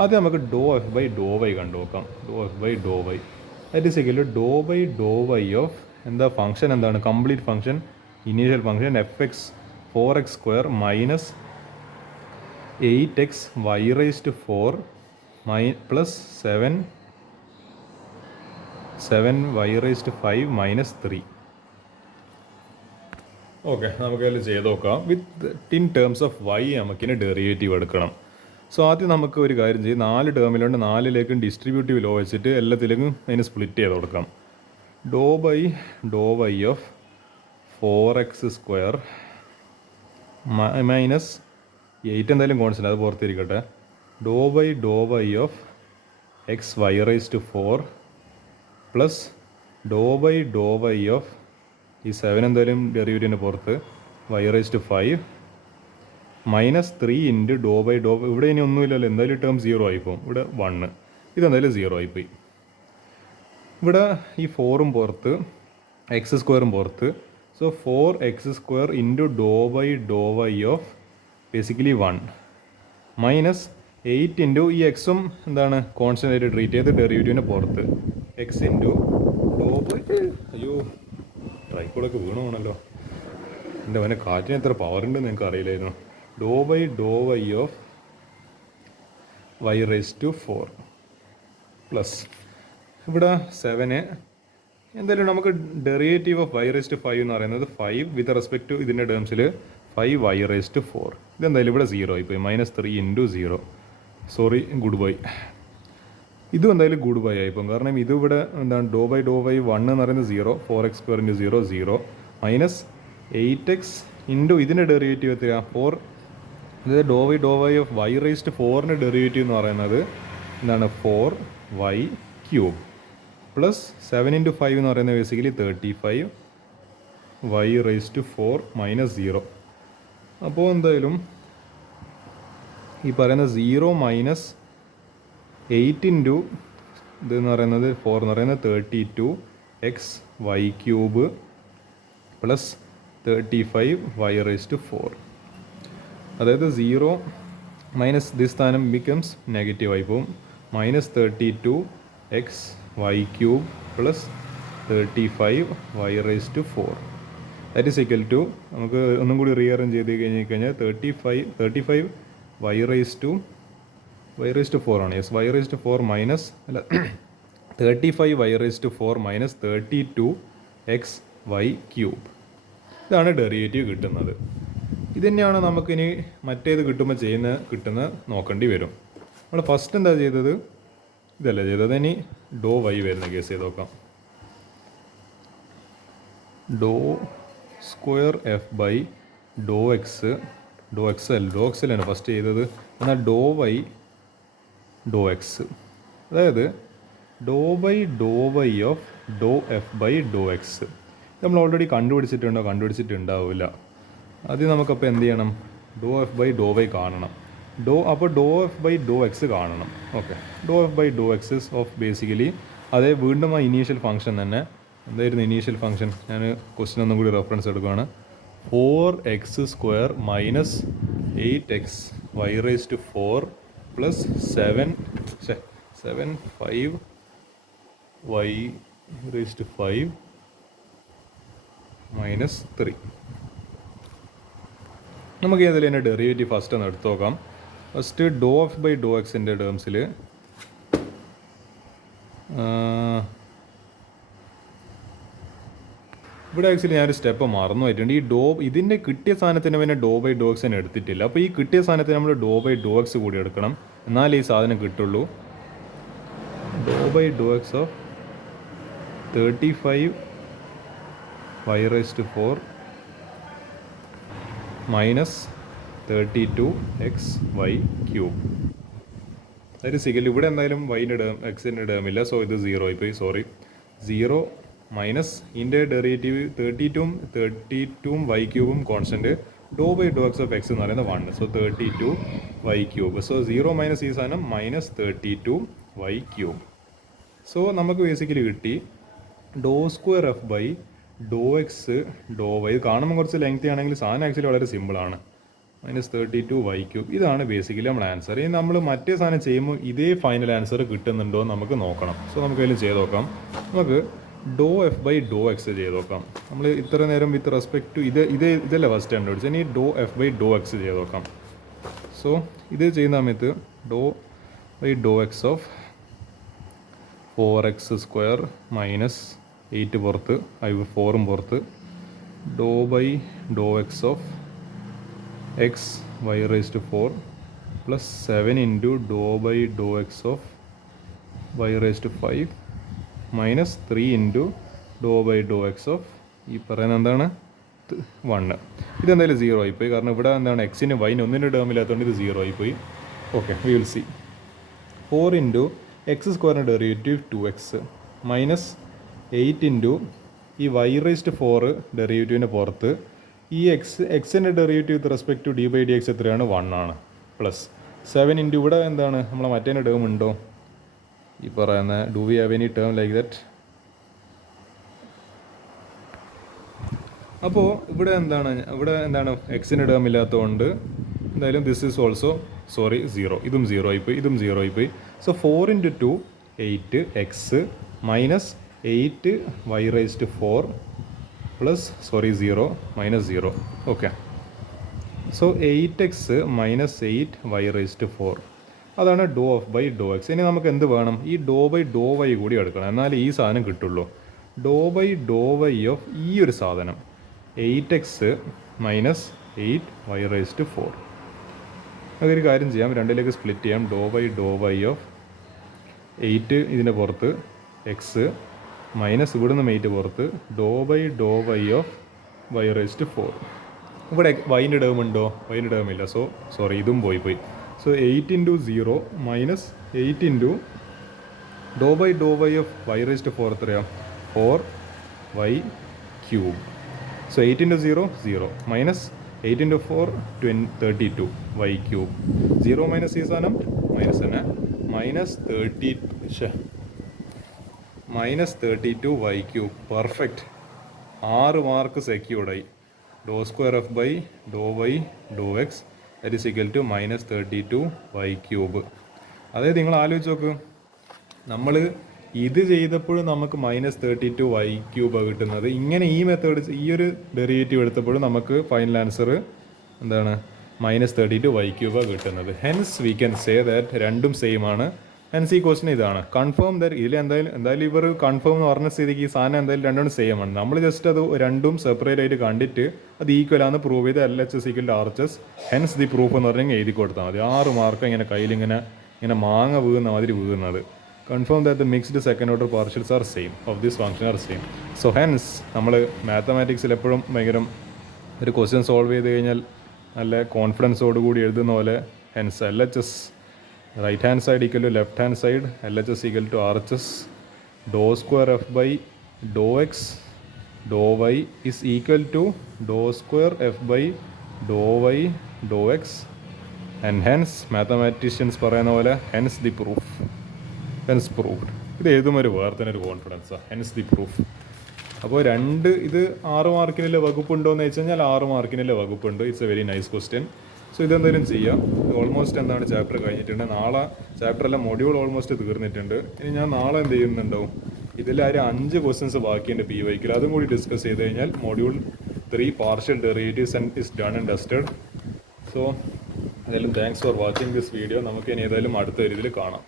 ആദ്യം നമുക്ക് doe f by Dr y കണ്ടു നോക്കാം. Doe f by Dr y that is equal to doe by Dr y of എന്താ function എന്താണ്, complete function, initial function f x 4x square minus 8x y raise to 4 plus 7 y raise to 5 minus 3. Okay, നമുക്കതിൽ ചെയ്ത് നോക്കാം. With in terms of y നമുക്കിന് derivative എടുക്കണം. So ആദ്യം നമുക്ക് ഒരു കാര്യം ചെയ്യും. 4 ടേമിലുണ്ട്, 4ലേക്കും ഡിസ്ട്രിബ്യൂട്ടീവ് ലോ വെച്ചിട്ട് എല്ലാത്തിലേക്കും അതിന് സ്പ്ലിറ്റ് ചെയ്ത് കൊടുക്കാം. Doe by Dr y of 4x square minus 8 എന്തായാലും കോൺസ്റ്റൻ്റ്, അത് പുറത്തിരിക്കട്ടെ. Doe by Dr y of x y raise to 4 plus Dr by Dr y of ഈ 7 എന്തായാലും ഡെറിവേറ്റീവിൻ്റെ പുറത്ത് y raise to 5 minus 3 into Dr by doe. ഇവിടെ ഇനി ഒന്നുമില്ലല്ലോ, എന്തായാലും ടേം 0 ആയിപ്പോവും. ഇവിടെ 1, ഇതെന്തായാലും 0 ആയിപ്പോയി. ഇവിടെ ഈ 4ഉം പുറത്ത് എക്സ് സ്ക്വയറും പുറത്ത്. So 4x square into Dr by Dr y of basically 1 minus 8 into ഈ എക്സും എന്താണ് കോൺസ്റ്റൻ്റ് ആയിട്ട് ട്രീറ്റ് ചെയ്ത് ഡെറിവേറ്റീവിന് പുറത്ത് എക്സ് ഇൻറ്റു ഡോ ബൈ. അയ്യോ, ട്രൈക്കോഡൊക്കെ വീണു പോകണല്ലോ. എൻ്റെ അവനെ കാറ്റിന് എത്ര പവർ ഉണ്ടെന്ന് എനിക്ക് അറിയില്ലായിരുന്നു. Doe by Dr y of y raise to 4 plus ഇവിടെ 7 എന്തായാലും നമുക്ക് derivative of y raise to 5 എന്ന് പറയുന്നത് 5 വിത്ത് റെസ്പെക്ട് ടു ഇതിൻ്റെ ടേംസിൽ 5 വൈ റൈസ് ടു 4. ഇതെന്തായാലും ഇവിടെ 0 ആയിപ്പോയി. Minus 3 into 0. Sorry, good bye. ഇതും എന്തായാലും ഗുഡ് ബൈ ആയിപ്പോകും. കാരണം ഇതിവിടെ എന്താണ് ഡോ ബൈ ഡോ വൈ 1 എന്ന് പറയുന്നത് 0, 4x square into 0 0 minus 8x into ഇതിൻ്റെ ഡെറിവേറ്റീവ് എത്രയാണ് 4. അതായത് doe by Dr y of y raise to 4ൻ്റെ ഡെറിവേറ്റീവ് എന്ന് പറയുന്നത് എന്താണ് 4y ക്യൂബ് പ്ലസ് 7 ഇൻറ്റു 5 എന്ന് പറയുന്നത് basically 35 y raise to 4 minus 0. അപ്പോൾ എന്തായാലും ഈ പറയുന്ന 0 മൈനസ് 8 ഇൻറ്റു ഇതെന്ന് പറയുന്നത് 4 എന്ന് പറയുന്നത് 32x y cube plus 35 y raise to 4. അതായത് 0 മൈനസ് ദിസ് സ്ഥാനം ബിക്കംസ് നെഗറ്റീവ് ആയി പോകും. Minus 32x y cube plus 35 y raise to 4 that is equal to നമുക്ക് ഒന്നും കൂടി റീഅറേഞ്ച് ചെയ്ത് കഴിഞ്ഞാൽ 35 വൈ റൈസ് ടു 4 ആണ്. Yes, y raise to 4 minus അല്ല 35 y raise to 4 minus 32x y cube. ഇതാണ് ഡെറിവേറ്റീവ് കിട്ടുന്നത്. ഇത് തന്നെയാണ് നമുക്കിനി മറ്റേത് കിട്ടുമ്പോൾ കിട്ടുന്ന നോക്കേണ്ടി വരും. നമ്മൾ ഫസ്റ്റ് എന്താ ചെയ്തത്, ഇതല്ല ചെയ്തത്. ഇനി ഡോ വൈ വരുന്ന കേസ് ചെയ്ത് നോക്കാം. Doe square f by Dr x ആണ് ഫസ്റ്റ് ചെയ്തത്. എന്നാൽ ഡോ വൈ ഡോ എക്സ്, അതായത് doe by Dr y of doe f by Dr x നമ്മൾ ഓൾറെഡി കണ്ടുപിടിച്ചിട്ടുണ്ടാവില്ല. ആദ്യം നമുക്കപ്പോൾ എന്ത് ചെയ്യണം, doe f by Dr y കാണണം. അപ്പോൾ doe f by Dr x കാണണം. Okay, doe f by Dr x of basically അതേ വീണ്ടും ആ ഇനീഷ്യൽ ഫംഗ്ഷൻ തന്നെ. എന്തായിരുന്നു ഇനീഷ്യൽ ഫംഗ്ഷൻ? ഞാൻ ക്വസ്റ്റ്യൻ ഒന്നും കൂടി റെഫറൻസ് എടുക്കുകയാണ്. 4x square minus 8x y raise to 4 plus 7 5 y raise to 5 minus 3. നമുക്ക് ഇതിൽ തന്നെ ഡെറിവേറ്റീവ് ഫസ്റ്റ് ഒന്ന് എടുത്തു നോക്കാം. First do f by do എക്സിൻ്റെ ടേംസിൽ ഇവിടെ ആക്ച്വലി ഞാനൊരു സ്റ്റെപ്പ് മറന്നു പോയിട്ടുണ്ട്. ഈ ഇതിൻ്റെ കിട്ടിയ സാധനത്തിന് പിന്നെ ഡോ ബൈ ഡോ എക്സിനെ എടുത്തിട്ടില്ല. അപ്പോൾ ഈ കിട്ടിയ സാധനത്തിന് നമ്മൾ ഡോ ബൈ ഡോ എക്സ് കൂടി എടുക്കണം, എന്നാലേ ഈ സാധനം കിട്ടുള്ളൂ. Doe by Dr x of 35 y raise to 4 minus 32xy³ അതായത് സിഗൽ ഇവിടെ എന്തായാലും വൈൻ്റെ ടേം എക്സിൻ്റെ ടേം ഇല്ല, സോ ഇത് 0 ആയിപ്പോയി. സോറി, 0 മൈനസ് ഇതിൻ്റെ ഡെറിവേറ്റീവ് 32ഉം y³ constant, Dr by Dr x of x എന്ന് പറയുന്നത് 1, സോ 32y³. സോ 0 മൈനസ് ഈ സാധനം മൈനസ് 32y³. സോ നമുക്ക് ബേസിക്കലി കിട്ടി ഡോ²f/ഡോ എക്സ് ഡോ വൈ. കാണുമ്പോൾ കുറച്ച് ലെങ്തി ആണെങ്കിൽ സാധനം ആക്ച്വലി വളരെ സിമ്പിളാണ്. Minus 32y³. ഇതാണ് ബേസിക്കലി നമ്മുടെ ആൻസർ. ഇനി നമ്മൾ മറ്റേ സാധനം ചെയ്യുമ്പോൾ ഇതേ ഫൈനൽ ആൻസർ കിട്ടുന്നുണ്ടോ എന്ന് നമുക്ക് നോക്കണം. സോ നമുക്ക് അതിൽ ചെയ്ത് നോക്കാം. നമുക്ക് ഡോ f/ഡോ എക്സ് ചെയ്ത് നോക്കാം. നമ്മൾ ഇത്ര നേരം വിത്ത് റെസ്പെക്ട് ടു ഇതല്ല ഫസ്റ്റ് കണ്ടുപിടിച്ചത്. ഇനി ഡോ f/ഡോ എക്സ് ചെയ്ത് നോക്കാം. സോ ഇത് ചെയ്യുന്ന സമയത്ത് ഡോ/ഡോ എക്സ് ഓഫ് 4x² മൈനസ് 8 പുറത്ത് 4ഉം പുറത്ത്, doe doe x of xy⁴ plus 7 into doe doe x of y⁵ minus 3 into doe doe x of ഈ പറയുന്നത് എന്താണ് 1. ഇതെന്തായാലും 0 ആയിപ്പോയി, കാരണം ഇവിടെ എന്താണ് എക്സിന് വൈന് ഒന്നിൻ്റെ ടേം ഇല്ലാത്തതുകൊണ്ട് ഇത് 0 ആയിപ്പോയി. Okay, we will see. 4 into x² derivative 2x minus 8 into ഈ y⁴ ഡെറിവേറ്റീവിൻ്റെ പുറത്ത് ഈ എക്സിൻ്റെ derivative with respect to d/dx എത്രയാണ്? 1 ആണ്. പ്ലസ് 7 ഇൻറ്റു ഇവിടെ എന്താണ് നമ്മളെ മറ്റേ ടേം ഉണ്ടോ ഈ പറയുന്ന do we have any term like that? അപ്പോൾ ഇവിടെ എന്താണ് എക്സിൻ്റെ ടേം ഇല്ലാത്തതുകൊണ്ട് എന്തായാലും ദിസ് ഈസ് ഓൾസോ 0. ഇതും 0 ആയിപ്പോയി, ഇതും 0 ആയിപ്പോയി. So 4 into 2 8x minus 8y⁴ plus 0 minus 0. Okay, so 8x minus 8y⁴. അതാണ് ഡോ/ഡോ എക്സ്. ഇനി നമുക്ക് എന്ത് വേണം? ഈ ഡോ/ഡോ വൈ കൂടി എടുക്കണം, എന്നാലേ ഈ സാധനം കിട്ടുള്ളൂ. ഡോ/ഡോ വൈ ഓഫ് ഈ ഒരു സാധനം 8x മൈനസ് 8y⁴. അതൊരു കാര്യം ചെയ്യാം, രണ്ടിലേക്ക് സ്പ്ലിറ്റ് ചെയ്യാം. ഡോ/ഡോ വൈ ഓഫ് 8 ഇതിൻ്റെ പുറത്ത് എക്സ് മൈനസ് ഇവിടുന്ന് 8 പുറത്ത് ഡോ/ഡോ വൈ ഓഫ് y⁴. ഇവിടെ വൈൻ്റെ ടേം ഉണ്ടോ? വൈൻ്റെ ടേം ഇല്ല, സോ സോറി, ഇതും പോയി. So 8 into 0 minus 8 into doe doe y of y⁴ എത്രയാണ്? 4y³. So 8 into 0 0 minus 8 into 4 32y³. 0 minus ഈ സാധനം മൈനസ് തന്നെ, മൈനസ് 32y³. പെർഫെക്റ്റ്, 6 മാർക്ക് സെക്യൂർഡായി. Doe square f doe y doe x that is equal to minus 32y³. അതായത് നിങ്ങൾ ആലോചിച്ച് നോക്ക്, നമ്മൾ ഇത് ചെയ്തപ്പോഴും നമുക്ക് മൈനസ് 32y³ കിട്ടുന്നത്. ഇങ്ങനെ ഈ മെത്തേഡ് ഈ ഒരു ഡെറിവേറ്റീവ് എടുത്തപ്പോഴും നമുക്ക് ഫൈനൽ ആൻസർ എന്താണ്? മൈനസ് 32y³ കിട്ടുന്നത്. Hence V can say that രണ്ടും സെയിം ആണ്. ഹെൻസ് ഈ ക്വസ്റ്റൻ ഇതാണ് കൺഫേം ദാറ്റ് ഇതിൽ എന്തായാലും ഇവർ കൺഫേം എന്ന് പറഞ്ഞ സ്ഥിതിക്ക് ഈ സാധനം എന്തായാലും രണ്ടും സെയിം ആണ്. നമ്മൾ ജസ്റ്റ് അത് രണ്ടും സെപ്പറേറ്റ് ആയിട്ട് കണ്ടിട്ട് അത് ഈക്വൽ ആണെന്ന് പ്രൂവ് ചെയ്ത് LHS = RHS. Hence the proof എന്ന് പറഞ്ഞാൽ എഴുതി കൊടുത്താൽ മതി. 6 മാർക്ക് ഇങ്ങനെ കയ്യിലിങ്ങനെ മാങ്ങ വീഴുന്ന മാതിരി വീഴുന്നത്. Confirm that the mixed second order partials are same of this function are same. So hence നമ്മൾ മാത്തമാറ്റിക്സിൽ എപ്പോഴും ഭയങ്കര ഒരു ക്വസ്റ്റ്യൻ സോൾവ് ചെയ്ത് കഴിഞ്ഞാൽ നല്ല കോൺഫിഡൻസോട് കൂടി എഴുതുന്ന പോലെ hence LHS right hand side equal to left hand side, LHS = RHS. Doe square f doe x doe y is equal to doe square f doe y doe x. And hence mathematicians പറയുന്ന പോലെ hence the proof, hence proofed. ഇത് എഴുതുമ്പോൾ ഒരു വേറെ തന്നെ ഒരു കോൺഫിഡൻസാണ്. Hence the proof. അപ്പോൾ ഇത് 6 മാർക്കിനുള്ള വകുപ്പുണ്ടോ എന്ന് വെച്ച് കഴിഞ്ഞാൽ 6 മാർക്കിനുള്ള വകുപ്പുണ്ട്. It's a very nice question. So ഇതെന്തായാലും ചെയ്യാം. ഓൾമോസ്റ്റ് എന്താണ് ചാപ്റ്റർ കഴിഞ്ഞിട്ടുണ്ട്. നാളെ ചാപ്റ്ററെല്ലാം മൊഡ്യൂൾ ഓൾമോസ്റ്റ് തീർന്നിട്ടുണ്ട്. ഇനി ഞാൻ നാളെ എന്ത് ചെയ്യുന്നുണ്ടാവും, ഇതിൽ 5 ക്വസ്റ്റ്യൻസ് ബാക്കിയുണ്ട് PYക്ക്. അതും കൂടി ഡിസ്കസ് ചെയ്ത് കഴിഞ്ഞാൽ module 3 partial derivatives and is done and dusted. So ഏതായാലും thanks for watching this video. നമുക്ക് ഇനി ഏതായാലും അടുത്ത രീതിയിൽ കാണാം.